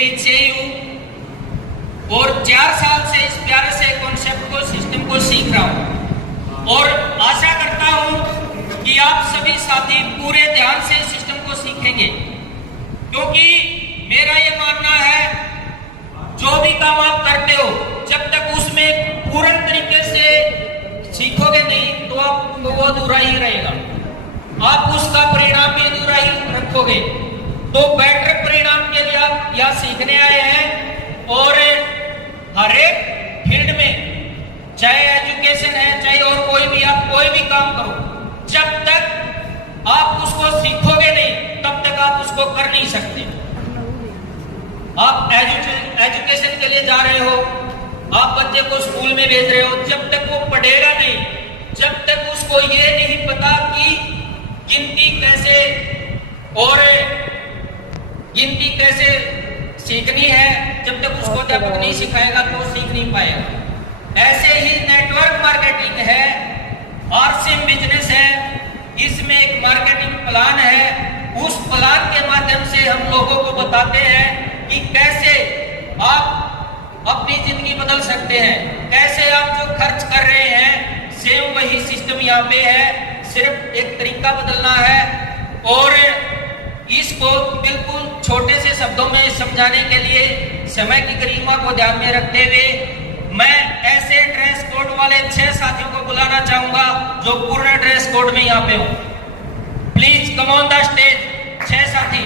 बीच से ही हूँ और 4 साल से इस प्यारे से कॉन्सेप्ट को, सिस्टम को सीख रहा हूँ और आशा करता हूँ कि आप सभी साथी पूरे ध्यान से इस सिस्टम को सीखेंगे, क्योंकि मेरा ये मानना है जो भी काम आप करते हो जब तक उसमें पूर्ण तरीके से सीखोगे नहीं तो आपको वो अधूरा ही रहेगा, आप उसका परिणाम भी अधूरा ही रखोगे। तो बेटर परिणाम के लिए आप यहाँ सीखने आए हैं और हर एक फील्ड में, चाहे एजुकेशन है चाहे और कोई भी, आप कोई भी काम करो, जब तक आप उसको सीखोगे नहीं तब तक आप उसको कर नहीं सकते। आप एजुकेशन के लिए जा रहे हो, आप बच्चे को स्कूल में भेज रहे हो, जब तक वो पढ़ेगा नहीं, जब तक उसको ये नहीं पता कि गिनती कैसे और गिनती कैसे सीखनी है, जब तक उसको अध्यापक नहीं सिखाएगा तो सीख नहीं पाएगा। ऐसे ही नेटवर्क मार्केटिंग है, आरसीएम बिजनेस है, इसमें एक मार्केटिंग प्लान है। उस प्लान के माध्यम से हम लोगों को बताते हैं कि कैसे आप अपनी जिंदगी बदल सकते हैं, कैसे आप जो खर्च कर रहे हैं सेम वही सिस्टम यहाँ पे है, सिर्फ एक तरीका बदलना है। और इसको बिल्कुल छोटे से शब्दों में समझाने के लिए समय की गरिमा को ध्यान में रखते हुए मैं ऐसे ड्रेस कोड वाले 6 साथियों को बुलाना चाहूंगा जो पूर्ण ड्रेस कोड में यहाँ पे हो। Please come on the stage 6 साथी।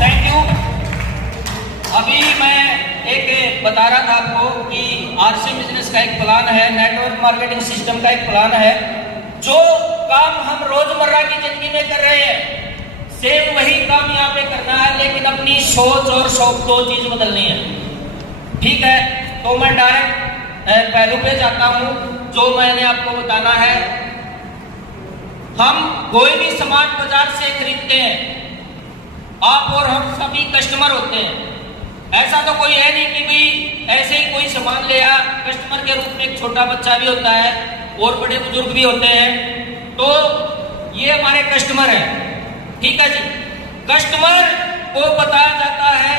Thank you. अभी मैं एक बता रहा था आपको कि आरसीएम बिजनेस का एक प्लान है, नेटवर्क मार्केटिंग सिस्टम का एक प्लान है। जो काम हम रोजमर्रा की जिंदगी में कर रहे हैं सेम वही काम यहाँ पे करना है, लेकिन अपनी सोच और शौक 2 चीज बदलनी है। ठीक है, तो मैं डायरेक्ट पहलू पे जाता हूँ। जो मैंने आपको बताना है, हम कोई भी सामान बाजार से खरीदते हैं, आप और हम सभी कस्टमर होते हैं। ऐसा तो कोई है नहीं कि भाई ऐसे ही कोई सामान ले आया। कस्टमर के रूप में एक छोटा बच्चा भी होता है और बड़े बुजुर्ग भी होते हैं, तो ये हमारे कस्टमर हैं। ठीक है जी, कस्टमर को बताया जाता है,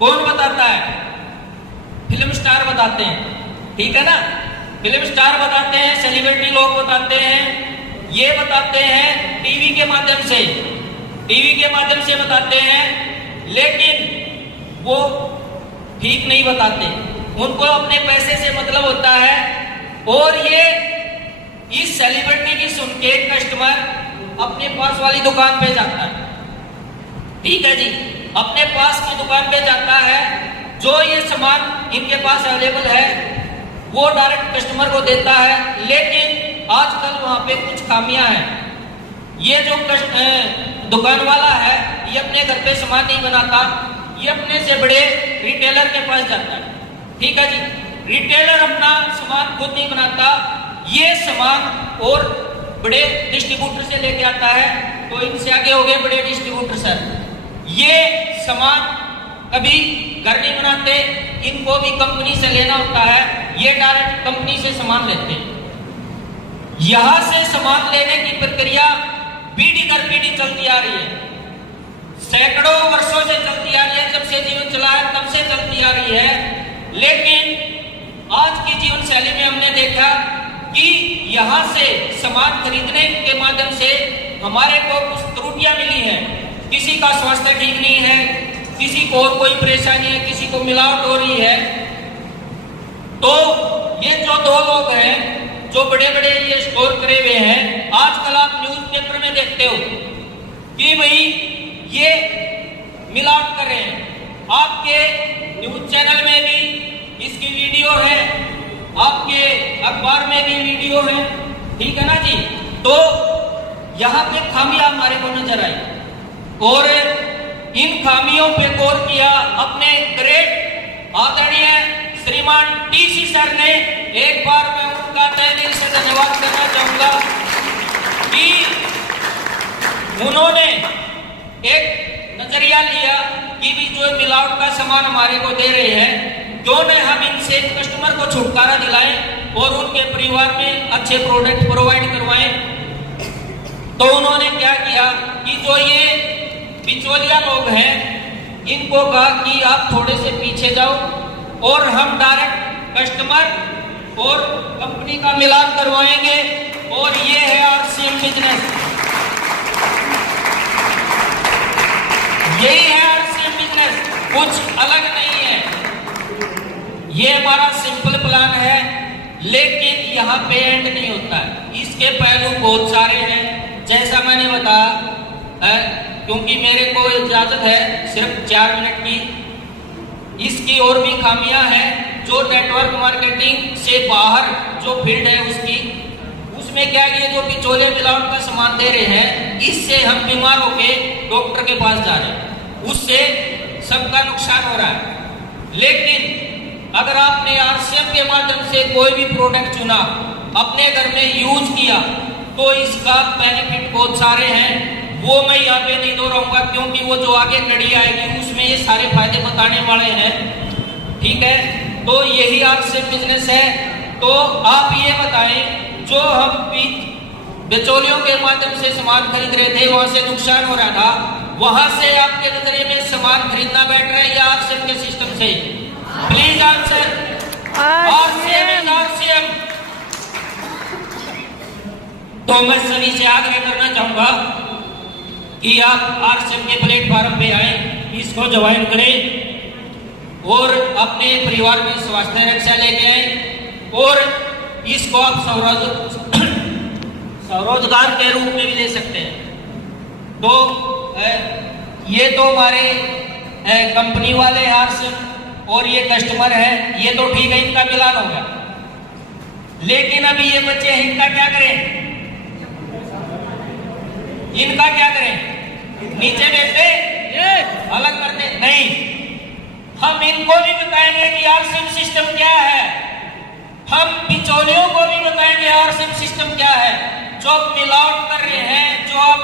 कौन बताता है? फिल्म स्टार बताते हैं। ठीक है ना, फिल्म स्टार बताते हैं, सेलिब्रिटी लोग बताते हैं, ये बताते हैं टीवी के माध्यम से, टीवी के माध्यम से बताते हैं, लेकिन वो ठीक नहीं बताते। उनको अपने पैसे से मतलब होता है और ये इस सेलिब्रिटी की सुन के कस्टमर अपने पास वाली दुकान पे जाता है। ठीक है जी, अपने पास की दुकान पे जाता है, जो ये सामान इनके पास अवेलेबल है वो डायरेक्ट कस्टमर को देता है। लेकिन आजकल वहां पे कुछ खामियां हैं। ये जो दुकान वाला है ये अपने घर पे सामान नहीं बनाता, ये अपने से बड़े रिटेलर के पास जाता है। ठीक है जी, रिटेलर अपना सामान खुद नहीं बनाता, ये सामान और बड़े डिस्ट्रीब्यूटर से लेके आता है। तो इनसे आगे हो गए बड़े डिस्ट्रीब्यूटर सर, ये सामान कभी घर नहीं बनाते, इनको भी कंपनी से लेना होता है, ये डायरेक्ट कंपनी से सामान लेते हैं। यहां से सामान लेने की प्रक्रिया पीढ़ी दर पीढ़ी चलती आ रही है, सैकड़ों वर्षों से चलती आ रही है, जब से जीवन चला है तब से चलती आ रही है। लेकिन आज की जीवन शैली में हमने देखा कि यहाँ से सामान खरीदने के माध्यम से हमारे को कुछ त्रुटियां मिली हैं। किसी का स्वास्थ्य ठीक नहीं है, किसी को और कोई परेशानी है, किसी को मिलावट हो रही है। तो ये जो 2 लोग हैं जो बड़े बड़े ये स्टोर करे हुए हैं, आजकल आप न्यूज़पेपर में देखते हो कि भाई ये मिलावट कर रहे हैं। आपके न्यूज चैनल में भी इसकी वीडियो है, आपके अखबार में भी वीडियो है। ठीक है ना जी, तो यहाँ पे खामियां हमारे को नजर आई और इन खामियों पे गौर किया अपने ग्रेट आदरणीय श्रीमान टीसी सर ने। एक बार मैं उनका तहे दिल से धन्यवाद करना चाहूंगा कि उन्होंने एक नजरिया लिया कि भी जो मिलावट का सामान हमारे को दे रहे हैं, क्यों न हम इनसे कस्टमर को छुटकारा दिलाएं और उनके परिवार में अच्छे प्रोडक्ट प्रोवाइड करवाएं। तो उन्होंने क्या किया कि जो ये बिचौलिया लोग हैं इनको कहा कि आप थोड़े से पीछे जाओ और हम डायरेक्ट कस्टमर और कंपनी का मिलान करवाएंगे। और ये है आरसीएम बिजनेस, यही है आरसीएम बिजनेस, कुछ अलग नहीं है। ये हमारा सिंपल प्लान है, लेकिन यहाँ पे एंड नहीं होता है, इसके पहलू बहुत सारे हैं। जैसा मैंने बताया, क्योंकि मेरे को इजाजत है सिर्फ 4 मिनट की, इसकी और भी खामियां हैं। जो नेटवर्क मार्केटिंग से बाहर जो फील्ड है उसमें क्या ये जो बिचौलिए मिलावट का सामान दे रहे हैं, इससे हम बीमार होके डॉक्टर के पास जा रहे हैं, उससे सबका नुकसान हो रहा है। लेकिन अगर आपने आरसीएम के माध्यम से कोई भी प्रोडक्ट चुना, अपने घर में यूज किया, तो इसका बेनिफिट बहुत सारे हैं। वो मैं यहाँ पे नहीं दोहराऊंगा, क्योंकि वो जो आगे कड़ी आएगी उसमें ये सारे फायदे बताने वाले हैं। ठीक है, तो यही आरसीएम बिजनेस है। तो आप ये बताएं, जो हम बिचौलियों के माध्यम से सामान खरीद रहे थे, वहां से नुकसान हो रहा था, वहां से आपके नजरिए में सामान खरीदना बेटर है या आरसीएम के सिस्टम से? Please answer. आरसीएम। तो मैं सभी से आग्रह करना चाहूंगा कि आप आरसीएम के प्लेटफॉर्म पे आए, इसको ज्वाइन करें और अपने परिवार में स्वास्थ्य रक्षा लेके आए और इसको आप स्वरोजगार के रूप में भी ले सकते हैं। तो ये तो हमारे कंपनी वाले आरसीएम और ये कस्टमर है, ये तो ठीक है, इनका मिलान होगा। लेकिन अभी ये बच्चे हैं, इनका क्या करें? इनका क्या करें? नीचे बैठते अलग करते नहीं, हम इनको भी बताएंगे कि आरसीएम सिस्टम क्या है। हम बिचौलियों को भी बताएंगे आरसीएम सिस्टम क्या है। जो मिलावट कर रहे हैं, जो आप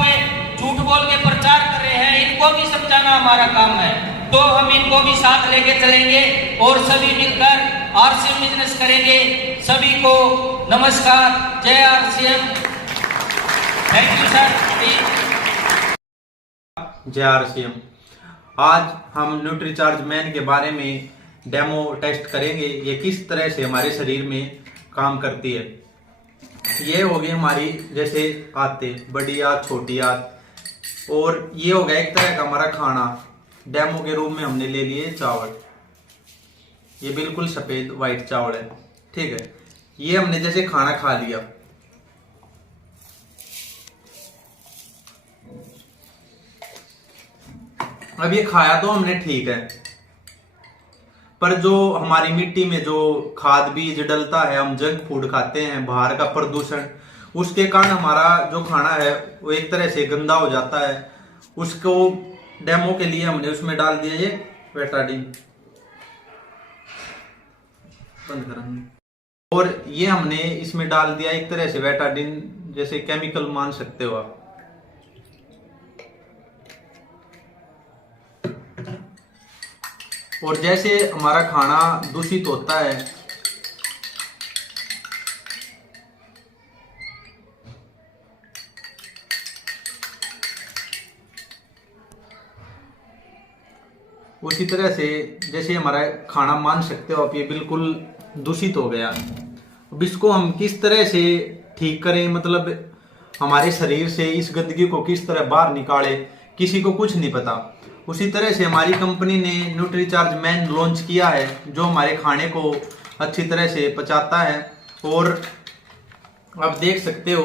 झूठ बोल के प्रचार कर रहे हैं, इनको भी समझाना हमारा काम है। तो हम इनको भी साथ लेके चलेंगे और सभी मिलकर आरसीएम बिजनेस करेंगे। सभी को नमस्कार, जय आरसीएम। Thank you sir. जय आरसीएम। आज हम न्यूट्रीचार्ज मैन के बारे में डेमो टेस्ट करेंगे, ये किस तरह से हमारे शरीर में काम करती है। ये हो गई हमारी जैसे आंतें, बड़ी आंत, छोटी आंत, और ये हो गया एक तरह का हमारा खाना। डेमो के रूप में हमने ले लिए चावल, ये बिल्कुल सफेद व्हाइट चावल है। ठीक है, ये हमने जैसे खाना खा लिया, अब ये खाया तो हमने ठीक है, पर जो हमारी मिट्टी में जो खाद बीज डलता है, हम जंक फूड खाते हैं, बाहर का प्रदूषण, उसके कारण हमारा जो खाना है वो एक तरह से गंदा हो जाता है। उसको डेमो के लिए हमने उसमें डाल दिया ये बेटाडीन, बंद करेंगे, और ये हमने इसमें डाल दिया एक तरह से बेटाडीन, जैसे केमिकल मान सकते हो आप। और जैसे हमारा खाना दूषित होता है, उसी तरह से जैसे हमारा खाना मान सकते हो आप, ये बिल्कुल दूषित हो गया। अब इसको हम किस तरह से ठीक करें, मतलब हमारे शरीर से इस गंदगी को किस तरह बाहर निकाले, किसी को कुछ नहीं पता। उसी तरह से हमारी कंपनी ने न्यूट्रीचार्ज मैन लॉन्च किया है, जो हमारे खाने को अच्छी तरह से पचाता है। और आप देख सकते हो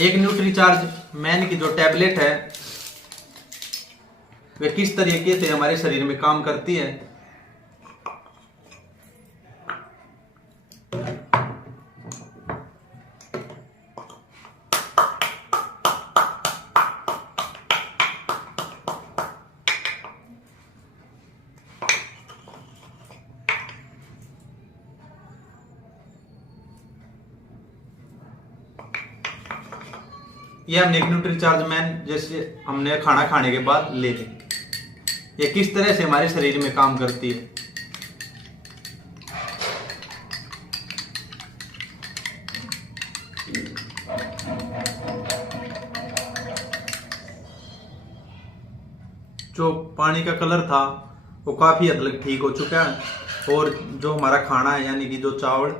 एक न्यूट्रीचार्ज मैन की जो टैबलेट है वह किस तरीके से हमारे शरीर में काम करती है। ये हमने एक न्यूट्रीचार्ज मैन जैसे हमने खाना खाने के बाद ले ली, ये किस तरह से हमारे शरीर में काम करती है। जो पानी का कलर था वो काफ़ी हद तक ठीक हो चुका है। और जो हमारा खाना है यानी कि जो चावल,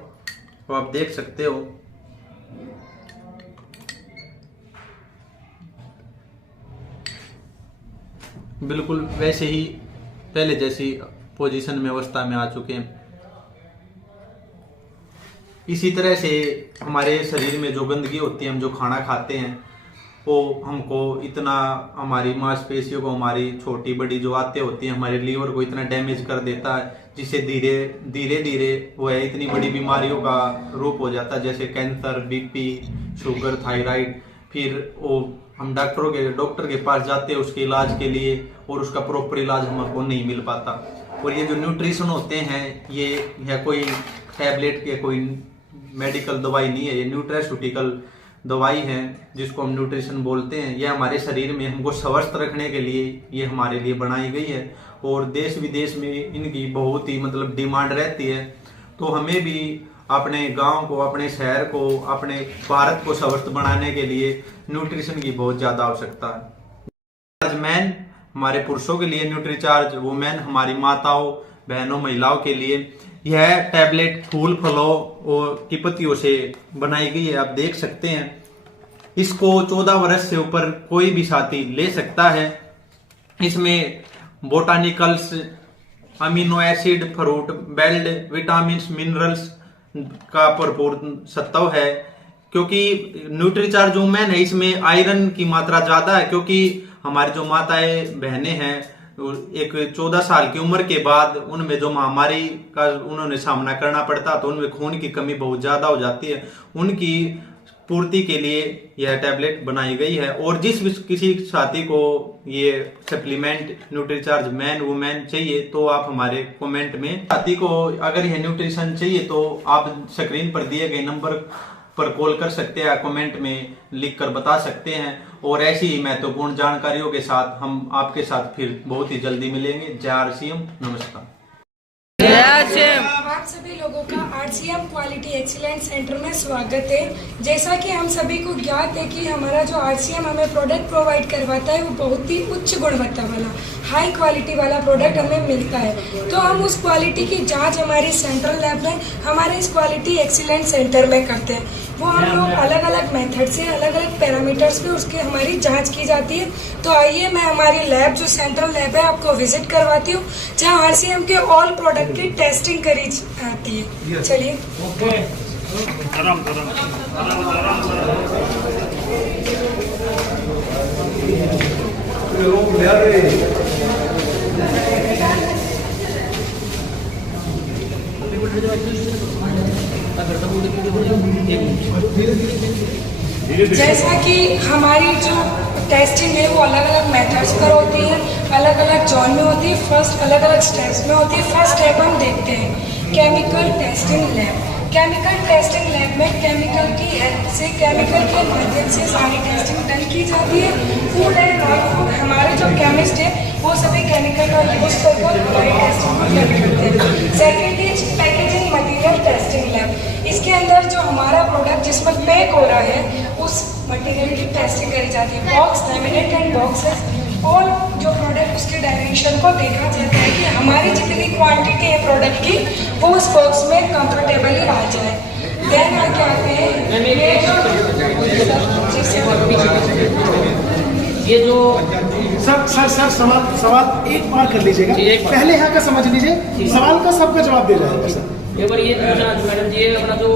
वो आप देख सकते हो बिल्कुल वैसे ही पहले जैसी पोजीशन में, अवस्था में आ चुके हैं। इसी तरह से हमारे शरीर में जो गंदगी होती है, हम जो खाना खाते हैं वो हमको इतना, हमारी मांसपेशियों को, हमारी छोटी बड़ी जो आते होती हैं, हमारे लीवर को इतना डैमेज कर देता है, जिससे धीरे धीरे वो है इतनी बड़ी बीमारियों का रूप हो जाता है, जैसे कैंसर, बीपी, शुगर, थायराइड। फिर वो हम डॉक्टर के पास जाते हैं उसके इलाज के लिए, और उसका प्रॉपर इलाज हमको नहीं मिल पाता। और ये जो न्यूट्रिशन होते हैं, ये कोई टैबलेट के, कोई मेडिकल दवाई नहीं है, ये न्यूट्रास्यूटिकल दवाई है जिसको हम न्यूट्रिशन बोलते हैं। ये हमारे शरीर में हमको स्वस्थ रखने के लिए ये हमारे लिए बनाई गई है, और देश विदेश में इनकी बहुत ही मतलब डिमांड रहती है। तो हमें भी अपने गांव को, अपने शहर को, अपने भारत को स्वस्थ बनाने के लिए न्यूट्रिशन की बहुत ज़्यादा आवश्यकता है। मैन हमारे पुरुषों के लिए, न्यूट्रीचार्ज वुमेन हमारी माताओं, बहनों, महिलाओं के लिए यह टैबलेट फूल फलों और की पत्तियों से बनाई गई है। आप देख सकते हैं इसको 14 वर्ष से ऊपर कोई भी साथी ले सकता है। इसमें botanicals, amino acid, fruit blend, vitamin, minerals का भरपूर सत्व है। क्योंकि न्यूट्रीचार्ज वुमेन है, इसमें आयरन की मात्रा ज्यादा है, क्योंकि हमारी जो माताएं बहनें हैं एक 14 साल की उम्र के बाद उनमें जो महामारी का उन्होंने सामना करना पड़ता, तो उनमें खून की कमी बहुत ज्यादा हो जाती है। उनकी पूर्ति के लिए यह टैबलेट बनाई गई है। और जिस किसी साथी को ये सप्लीमेंट न्यूट्रीचार्ज मैन वुमेन चाहिए, तो आप हमारे कमेंट में, साथी को अगर यह न्यूट्रिशन चाहिए तो आप स्क्रीन पर दिए गए नंबर पर कॉल कर सकते हैं, कमेंट में लिख कर बता सकते हैं। और ऐसी ही महत्वपूर्ण जानकारियों के साथ हम आपके साथ फिर बहुत ही जल्दी मिलेंगे। जय आरसीएम, नमस्कार। आप सभी लोगों का आरसीएम क्वालिटी एक्सीलेंस सेंटर में स्वागत है। जैसा कि हम सभी को ज्ञात है कि हमारा जो आरसीएम हमें प्रोडक्ट प्रोवाइड करवाता है वो बहुत ही उच्च गुणवत्ता वाला, हाई क्वालिटी वाला प्रोडक्ट हमें मिलता है। तो हम उस क्वालिटी की जांच हमारी सेंट्रल लैब में, हमारे इस क्वालिटी एक्सीलेंस सेंटर में करते हैं। वो हम लोग अलग अलग मेथड से, अलग अलग पैरामीटर्स पे उसकी हमारी जांच की जाती है। तो आइए मैं हमारी लैब, जो सेंट्रल लैब है, आपको विजिट करवाती हूँ, जहाँ आरसीएम के ऑल प्रोडक्ट की टेस्टिंग करी जाती है। चलिए। जैसा कि हमारी जो टेस्टिंग है वो अलग अलग मेथड्स पर होती है, अलग अलग जोन में होती है, फर्स्ट अलग अलग स्टेप्स में होती है। फर्स्ट स्टेप हम देखते हैं chemical testing lab. Chemical testing lab में केमिकल की हेल्प से, केमिकल के माध्यम से सारी टेस्टिंग डन की जाती है। फूड एंड नॉन फूड हमारे जो केमिस्ट है वो सभी केमिकल का यूज करके हमारी टेस्टिंग को करते हैं। Second is packaging material testing lab. इसके अंदर जो हमारा प्रोडक्ट जिसमें पैक हो रहा है उस मटेरियल की टेस्टिंग करी जाती है। बॉक्स, लैमिनेट एंड बॉक्सेस, और जो प्रोडक्ट उसके डायमेंशन को देखा जाता है कि हमारी जितनी क्वांटिटी है प्रोडक्ट की वो उस बॉक्स में कंफर्टेबली आ जाए। देन आगे आते हैं ये जो सर सवाल एक बार कर लीजिएगा, पहले यहाँ का समझ लीजिए, सवाल का सबका जवाब दे जाएगा सर। एक बार ये मैडम जी, ये अपना जो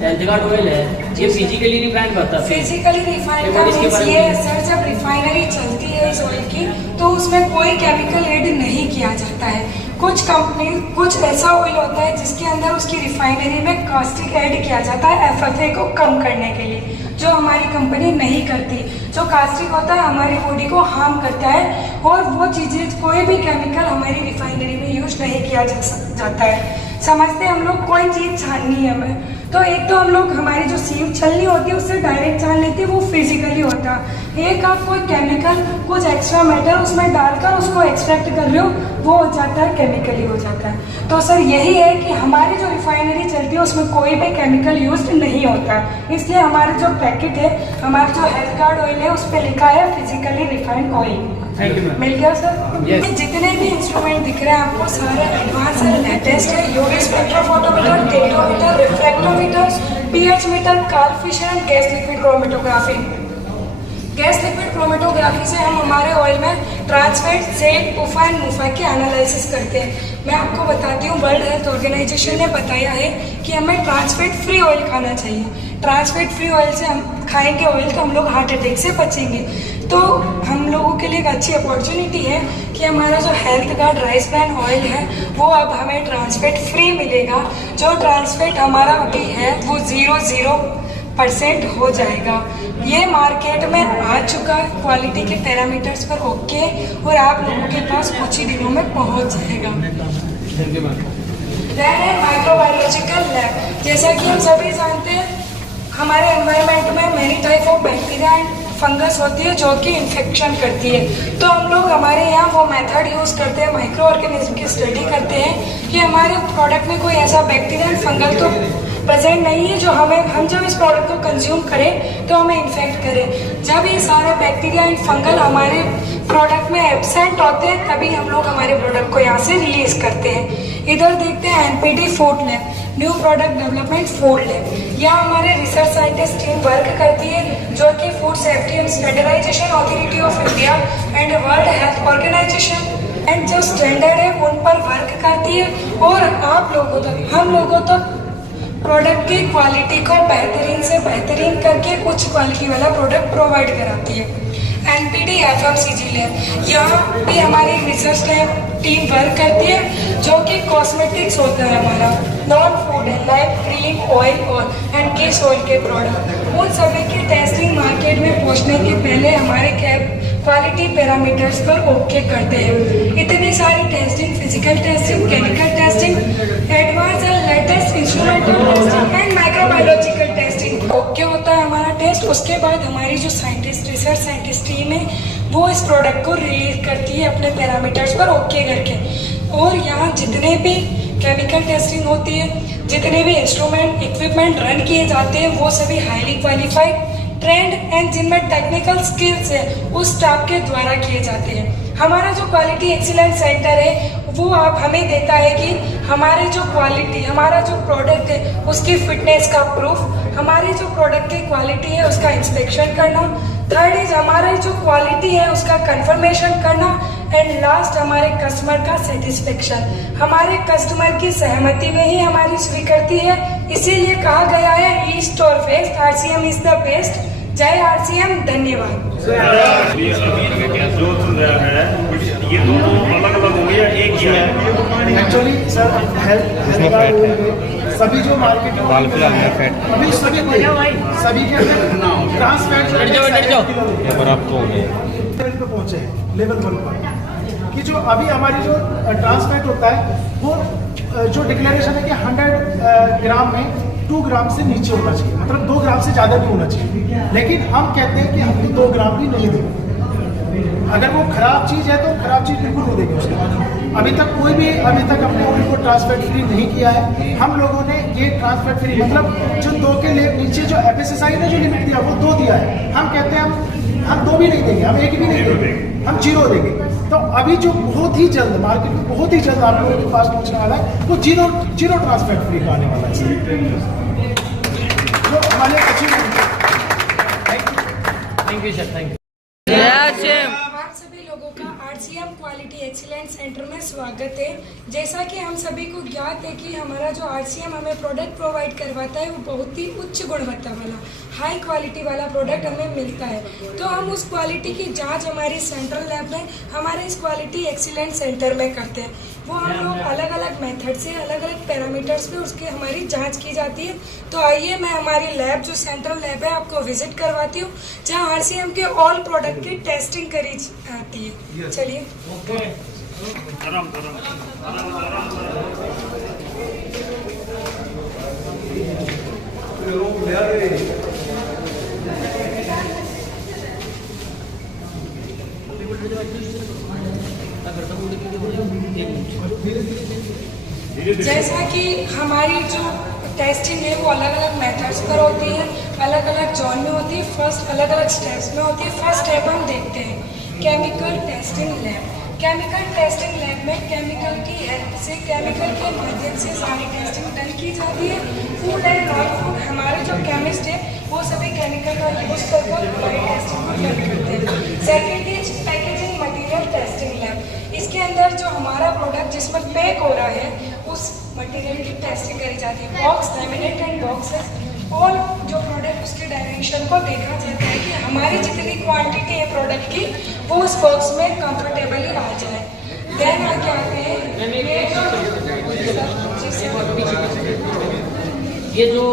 हेल्थ गार्ड ऑयल है ये फिजिकली रिफाइंड करता है। फिजिकली रिफाइंड का मींस ये है सर, जब रिफाइनरी चलती है इस ऑयल की तो उसमें कोई केमिकल ऐड नहीं किया जाता है। कुछ कंपनी, कुछ ऐसा ऑयल होता है जिसके अंदर उसकी रिफाइनरी में कास्टिक ऐड किया जाता है एफएफए को कम करने के लिए, जो हमारी कंपनी नहीं करती। जो कास्टिक होता है हमारी बॉडी को हार्म करता है, और वो चीज़ें, कोई भी केमिकल हमारी रिफाइनरी में यूज नहीं किया जाता है। समझते हम लोग कोई चीज़ छाननी है हमें, तो एक तो हम लोग हमारी जो सीव छलनी होती है उससे डायरेक्ट छान लेते हैं, वो फिजिकली होता है। एक आप कोई केमिकल, कुछ एक्स्ट्रा मैटर उसमें डालकर उसको एक्सट्रैक्ट कर रहे हो, वो हो जाता है केमिकली हो जाता है। तो सर यही है कि हमारी जो रिफाइनरी चलती है उसमें कोई भी केमिकल यूज नहीं होता, इसलिए हमारे जो पैकेट है, हमारा जो हेल्थ कार्ड ऑयल है उस पर लिखा है physically refined oil. Thank you ma'am. मिल गया सर? जितने भी इंस्ट्रूमेंट दिख रहे हैं आपको सारे एडवांस और लेटेस्ट है। UV spectrophotometer, tectometer, refractometer, pH meter, Karl Fischer and gas liquid chromatography. Gas liquid chromatography से हम हमारे ऑयल में ट्रांसफैट, सेट, उफा एंड मुफा के एनालिसिस करते हैं। मैं आपको बताती हूँ, वर्ल्ड हेल्थ ऑर्गेनाइजेशन ने बताया है कि हमें ट्रांसफैट फ्री ऑयल खाना चाहिए। ट्रांसफैट फ्री ऑयल से हम खाएंगे ऑयल तो हम लोग हार्ट अटैक से बचेंगे। तो हम लोगों के लिए एक अच्छी अपॉर्चुनिटी है कि हमारा जो health card rice brand oil है वो अब हमें ट्रांसफैट फ्री मिलेगा। जो ट्रांसफैट हमारा अभी है वो 0% हो जाएगा। ये मार्केट में आ चुका है, क्वालिटी के पैरामीटर्स पर ओके, और आप लोगों के पास कुछ ही दिनों में पहुंच जाएगा। माइक्रोबायोलॉजिकल लैब, जैसा कि हम सभी जानते हैं हमारे एनवायरनमेंट में many type of bacteria and fungus होती है जो कि इन्फेक्शन करती है। तो हम लोग हमारे यहाँ वो मेथड यूज़ करते हैं, माइक्रो ऑर्गेनिज्म की स्टडी करते हैं कि हमारे प्रोडक्ट में कोई ऐसा बैक्टीरिया एंड फंगल तो प्रेजेंट नहीं है जो हम जब इस प्रोडक्ट को कंज्यूम करें तो हमें इन्फेक्ट करें। जब ये सारे बैक्टीरिया एंड फंगल हमारे प्रोडक्ट में एब्सेंट होते हैं तभी हम लोग हमारे प्रोडक्ट को यहाँ से रिलीज करते हैं। इधर देखते हैं NPD food lab, new product development food lab. यहाँ हमारे रिसर्च साइंटिस्ट टीम वर्क करती है जो कि Food Safety and Standardization Authority of India and World Health Organization and जो स्टैंडर्ड है उन पर वर्क करती है और आप लोगों तक, हम लोगों तक प्रोडक्ट की क्वालिटी को बेहतरीन से बेहतरीन करके उच्च क्वालिटी वाला प्रोडक्ट प्रोवाइड कराती है। एनपीडी एफएमसीजी लैब, यहाँ भी हमारी रिसर्च टीम वर्क करती है जो कि कॉस्मेटिक्स होता है हमारा, नॉन फूड है like cream, oil and case oil के प्रोडक्ट, उन सभी की टेस्टिंग मार्केट में पहुँचने के पहले हमारे क्वालिटी पैरामीटर्स पर ओके करते हैं। इतनी सारी testing, physical testing, chemical testing, advance and latest instrumental testing and microbiological testing okay होता है हमारा टेस्ट। उसके बाद हमारी जो रिसर्च साइंटिस्ट टीम है वो इस प्रोडक्ट को रिलीज करती है अपने पैरामीटर्स पर ओके करके। और यहाँ जितने भी केमिकल टेस्टिंग होती है, जितने भी इंस्ट्रूमेंट इक्विपमेंट रन किए जाते हैं वो सभी हाईली क्वालिफाइड, ट्रेंड एंड जिनमें टेक्निकल स्किल्स है उस स्टाफ के द्वारा किए जाते हैं। हमारा जो क्वालिटी एक्सीलेंस सेंटर है वो आप हमें देता है कि हमारे जो क्वालिटी, हमारा जो प्रोडक्ट है उसकी फिटनेस का प्रूफ, हमारी जो प्रोडक्ट की क्वालिटी है उसका इंस्पेक्शन करना, थर्ड इज हमारी जो क्वालिटी है उसका कंफर्मेशन करना, एंड लास्ट हमारे कस्टमर का सेटिस्फेक्शन। हमारे कस्टमर की सहमति में ही हमारी स्वीकृति है, इसीलिए कहा गया है ईस्ट और west, RCM is the best. जय आरसीएम, धन्यवाद। जो सुन रहा है ये दोनों अलग अलग हो गया, एक ही है एक्चुअली सर हेल्थ कार्ड सभी जो मार्केट में अभी सभी के अंदर ट्रांसफैट लेवल पे पहुंचे हैं, लेवल 1 पर, कि जो अभी हमारी जो ट्रांसफैट होता है वो जो डिक्लेरेशन है कि 100 ग्राम में 2 ग्राम से नीचे होना चाहिए, मतलब 2 ग्राम से ज़्यादा भी होना चाहिए। लेकिन हम कहते हैं कि हम 2 ग्राम भी नहीं देंगे। अगर वो खराब चीज़ है तो खराब चीज़ बिल्कुल नहीं देंगे उसके बाद। अभी तक कोई भी अपने ऑयल को ट्रांसफैट फ्री नहीं किया है। हम लोगों ने ये ट्रांसफैट फ्री मतलब जो 2 के नीचे जो एफएसएसआई ने जो लिमिट दिया वो 2 दिया है। हम कहते हैं हम 2 भी नहीं देंगे, हम 1 भी नहीं देंगे, हम 0 देंगे। तो अभी जो बहुत ही जल्द मार्केट में बहुत ही जल्द आप लोगों के पास पहुंचने वाला है वो जीरो ट्रांसफैट फ्री का आने वाला है, जो हमारे अचीवमेंट है। Thank you sir, thank you. आप सभी लोगों का आरसीएम क्वालिटी एक्सीलेंस सेंटर में स्वागत है। जैसा कि हम सभी को ज्ञात है कि हमारा जो आरसीएम हमें प्रोडक्ट प्रोवाइड करवाता है वो बहुत ही उच्च गुणवत्ता वाला, हाई क्वालिटी वाला प्रोडक्ट हमें मिलता है। तो हम उस क्वालिटी की जांच हमारी सेंट्रल लैब में, हमारे इस क्वालिटी एक्सीलेंस सेंटर में करते हैं। वो हम लोग अलग अलग मेथड से, अलग अलग पैरामीटर्स पे उसकी हमारी जांच की जाती है। तो आइए मैं हमारी लैब जो सेंट्रल लैब है आपको विजिट करवाती हूँ, जहाँ आरसीएम के ऑल प्रोडक्ट की टेस्टिंग करी जाती है। चलिए। जैसा कि हमारी जो टेस्टिंग है वो अलग अलग मेथड्स पर होती है, अलग अलग जोन में होती है, फर्स्ट अलग अलग स्टेप्स में होती है। फर्स्ट स्टेप हम देखते हैं chemical testing lab. Chemical testing lab में केमिकल की हेल्प से, केमिकल के माध्यम से सारी टेस्टिंग डन की जाती है। फूड एंड नॉन फूड हमारे जो केमिस्ट है वो सभी केमिकल का यूज़ करके हमारी टेस्टिंग को डन करते हैं। Second is packaging material testing lab. इसके अंदर जो हमारा प्रोडक्ट जिसमें पैक हो रहा है उस मटेरियल की टेस्टिंग करी जाती है। बॉक्स, लैमिनेट एंड बॉक्सेस, और जो प्रोडक्ट उसके डायमेंशन को देखा जाता है कि हमारी जितनी क्वांटिटी है प्रोडक्ट की वो उस बॉक्स में कंफर्टेबली आ जाए। देन आगे आते हैं ये जो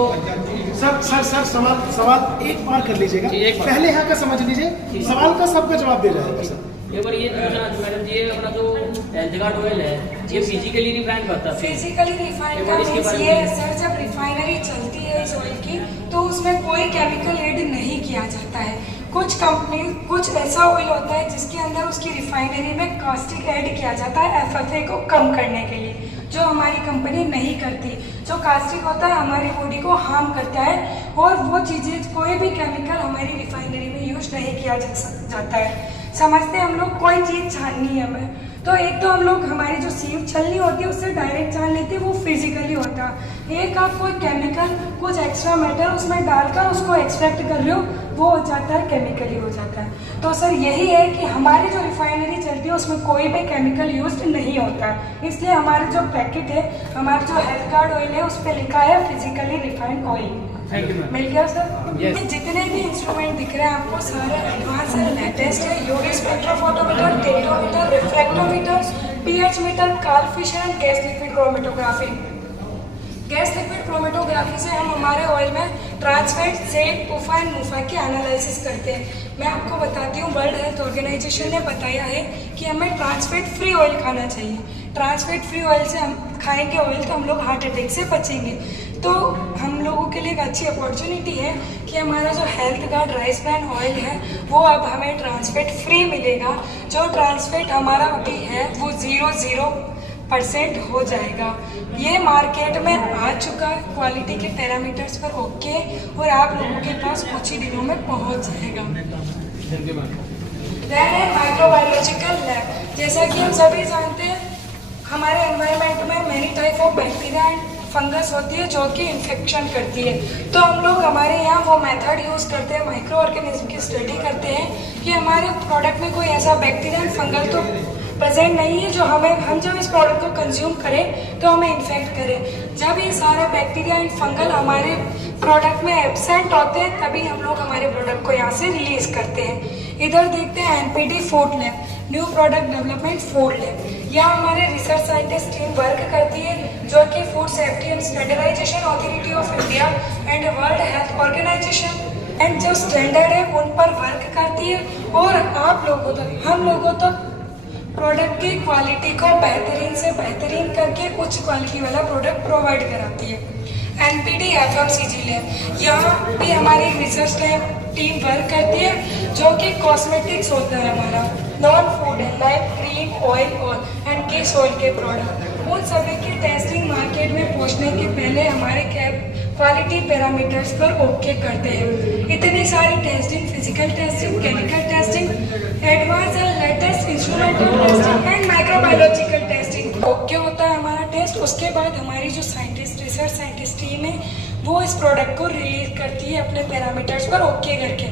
सर सवाल एक बार कर लीजिएगा, पहले यहाँ का समझ लीजिए, सवाल का सबका जवाब दे जाएगा सर। एक बार ये पूछना मैडम जी, ये अपना जो हेल्थ गार्ड ऑयल है ये फिजिकली रिफाइंड करता है? फिजिकली रिफाइंड का मीन्स ये है सर, जब रिफाइनरी चलती है इस ऑयल की तो उसमें कोई केमिकल ऐड नहीं किया जाता है। कुछ कंपनी, कुछ ऐसा ऑयल होता है जिसके अंदर उसकी रिफाइनरी में कास्टिक ऐड किया जाता है FFA को कम करने के लिए, जो हमारी कंपनी नहीं करती। जो कास्टिक होता है हमारी बॉडी को हार्म करता है और वो चीज़ें, कोई भी केमिकल हमारी रिफाइनरी में यूज नहीं किया जाता है। समझते हम लोग कोई चीज़ छाननी है हमें, तो एक तो हम लोग हमारी जो सीव छलनी होती है उससे डायरेक्ट छान लेते हैं, वो फिजिकली होता है। एक आप कोई केमिकल, कुछ एक्स्ट्रा मैटर उसमें डालकर उसको एक्सट्रैक्ट कर रहे हो, वो हो जाता है केमिकली हो जाता है। तो सर यही है कि हमारी जो रिफाइनरी चलती है उसमें कोई भी केमिकल यूज नहीं होता, इसलिए हमारे जो पैकेट है, हमारा जो हेल्थ कार्ड ऑयल है उस पर लिखा है फिजिकली रिफाइंड ऑयल। मिल गया सर? जितने भी इंस्ट्रूमेंट दिख रहे हैं आपको सारे एडवांस है, लेटेस्ट है। UV spectrophotometer, tectometer, refractometer, pH meter, Karl Fischer and gas liquid chromatography. Gas liquid chromatography से हम हमारे ऑयल में ट्रांसफैट, सेट, पुफा एंड मुफा की एनालिसिस करते हैं। मैं आपको बताती हूँ, वर्ल्ड हेल्थ ऑर्गेनाइजेशन ने बताया है कि हमें ट्रांसफैट फ्री ऑयल खाना चाहिए। ट्रांसफैट फ्री ऑयल से हम खाएंगे ऑयल तो हम लोग हार्ट अटैक से बचेंगे। तो हम लोगों के लिए एक अच्छी अपॉर्चुनिटी है कि हमारा जो health guard rice bran oil है वो अब हमें ट्रांसफैट फ्री मिलेगा। जो ट्रांसफैट हमारा अभी है वो 0% हो जाएगा। ये मार्केट में आ चुका है, क्वालिटी के पैरामीटर्स पर ओके, और आप लोगों के पास कुछ ही दिनों में पहुंच जाएगा। देन है माइक्रोबायोलॉजिकल लैब। जैसा कि हम सभी जानते हैं हमारे एनवायरनमेंट में many type of bacteria and fungus होती है जो कि इन्फेक्शन करती है। तो हम लोग हमारे यहाँ वो मेथड यूज़ करते हैं, माइक्रो ऑर्गेनिज्म की स्टडी करते हैं कि हमारे प्रोडक्ट में कोई ऐसा बैक्टीरिया एंड फंगल तो प्रेजेंट नहीं है जो हम जब इस प्रोडक्ट को कंज्यूम करें तो हमें इन्फेक्ट करें। जब ये सारे बैक्टीरिया एंड फंगल हमारे प्रोडक्ट में एब्सेंट होते हैं तभी हम लोग हमारे प्रोडक्ट को यहाँ से रिलीज करते हैं। इधर देखते हैं NPD food lab, new product development food lab. यहाँ हमारे रिसर्च साइंटिस्ट टीम वर्क करती है जो कि Food Safety and Standardization Authority of India and World Health Organization and जो स्टैंडर्ड है उन पर वर्क करती है और आप लोगों तक, हम लोगों तक प्रोडक्ट की क्वालिटी को बेहतरीन से बेहतरीन करके उच्च क्वालिटी वाला प्रोडक्ट प्रोवाइड कराती है। NPD FMCG लैब, यहाँ भी हमारी रिसर्च टीम वर्क करती है जो कि कॉस्मेटिक्स होता है हमारा, नॉन फूड है, लाइक क्रीम, ऑयल और एंड केस ऑयल के प्रोडक्ट, उन सभी की टेस्टिंग मार्केट में पहुँचने के पहले हमारे क्वालिटी पैरामीटर्स पर ओके करते हैं। इतनी सारी testing, physical testing, chemical testing, advance and latest instrumental testing and microbiological testing okay होता है हमारा टेस्ट। उसके बाद हमारी जो रिसर्च साइंटिस्ट टीम है वो इस प्रोडक्ट को रिलीज करती है अपने पैरामीटर्स पर ओके करके।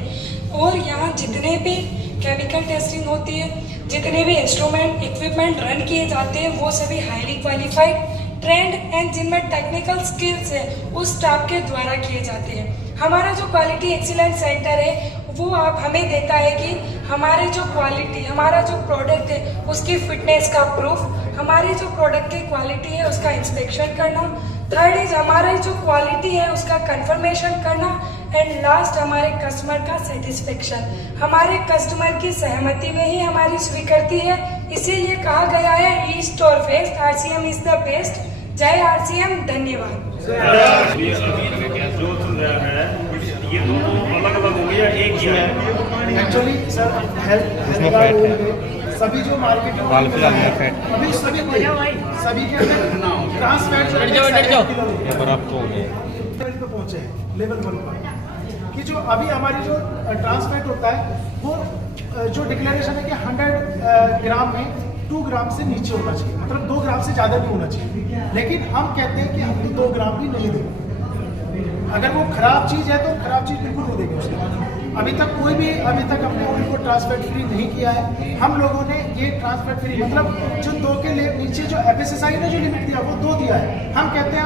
और यहाँ जितने भी केमिकल टेस्टिंग होती है, जितने भी इंस्ट्रूमेंट, इक्विपमेंट रन किए जाते हैं वो सभी हाईली क्वालिफाइड, ट्रेंड एंड जिनमें टेक्निकल स्किल्स है उस स्टाफ के द्वारा किए जाते हैं। हमारा जो क्वालिटी एक्सीलेंस सेंटर है वो आप हमें देता है कि हमारे जो क्वालिटी, हमारा जो प्रोडक्ट है उसकी फिटनेस का प्रूफ, हमारी जो प्रोडक्ट की क्वालिटी है उसका इंस्पेक्शन करना, थर्ड इज हमारी जो क्वालिटी है उसका कंफर्मेशन करना, एंड लास्ट हमारे कस्टमर का सेटिस्फेक्शन। हमारे कस्टमर की सहमति में ही हमारी स्वीकृति है, इसीलिए कहा गया है ईस्ट और west, RCM is the best. जय RCM, धन्यवाद। ये अभी जो चल रहा है ये दोनों अलग अलग हो गया, एक ही है एक्चुअली सर हेल्थ गार्ड में सभी जो मार्केटिंग अभी सभी के अंदर ट्रांस फैट जो पर आपको पे पहुंचे हैं लेवल 1 पर, कि जो अभी हमारी जो ट्रांसफैट होता है वो जो डिक्लेरेशन है कि 100 ग्राम में 2 ग्राम से नीचे होना चाहिए, मतलब 2 ग्राम से ज़्यादा नहीं होना चाहिए। लेकिन हम कहते हैं कि हमको 2 ग्राम भी नहीं देंगे। अगर वो खराब चीज़ है तो खराब चीज़ बिल्कुल नहीं देंगे उसके। अभी तक कोई भी हमने उनको ट्रांसफैट फ्री नहीं किया है। हम लोगों ने ये ट्रांसफैट फ्री मतलब जो 2 के नीचे जो FSSAI ने जो लिमिट दिया वो 2 दिया है। हम कहते हैं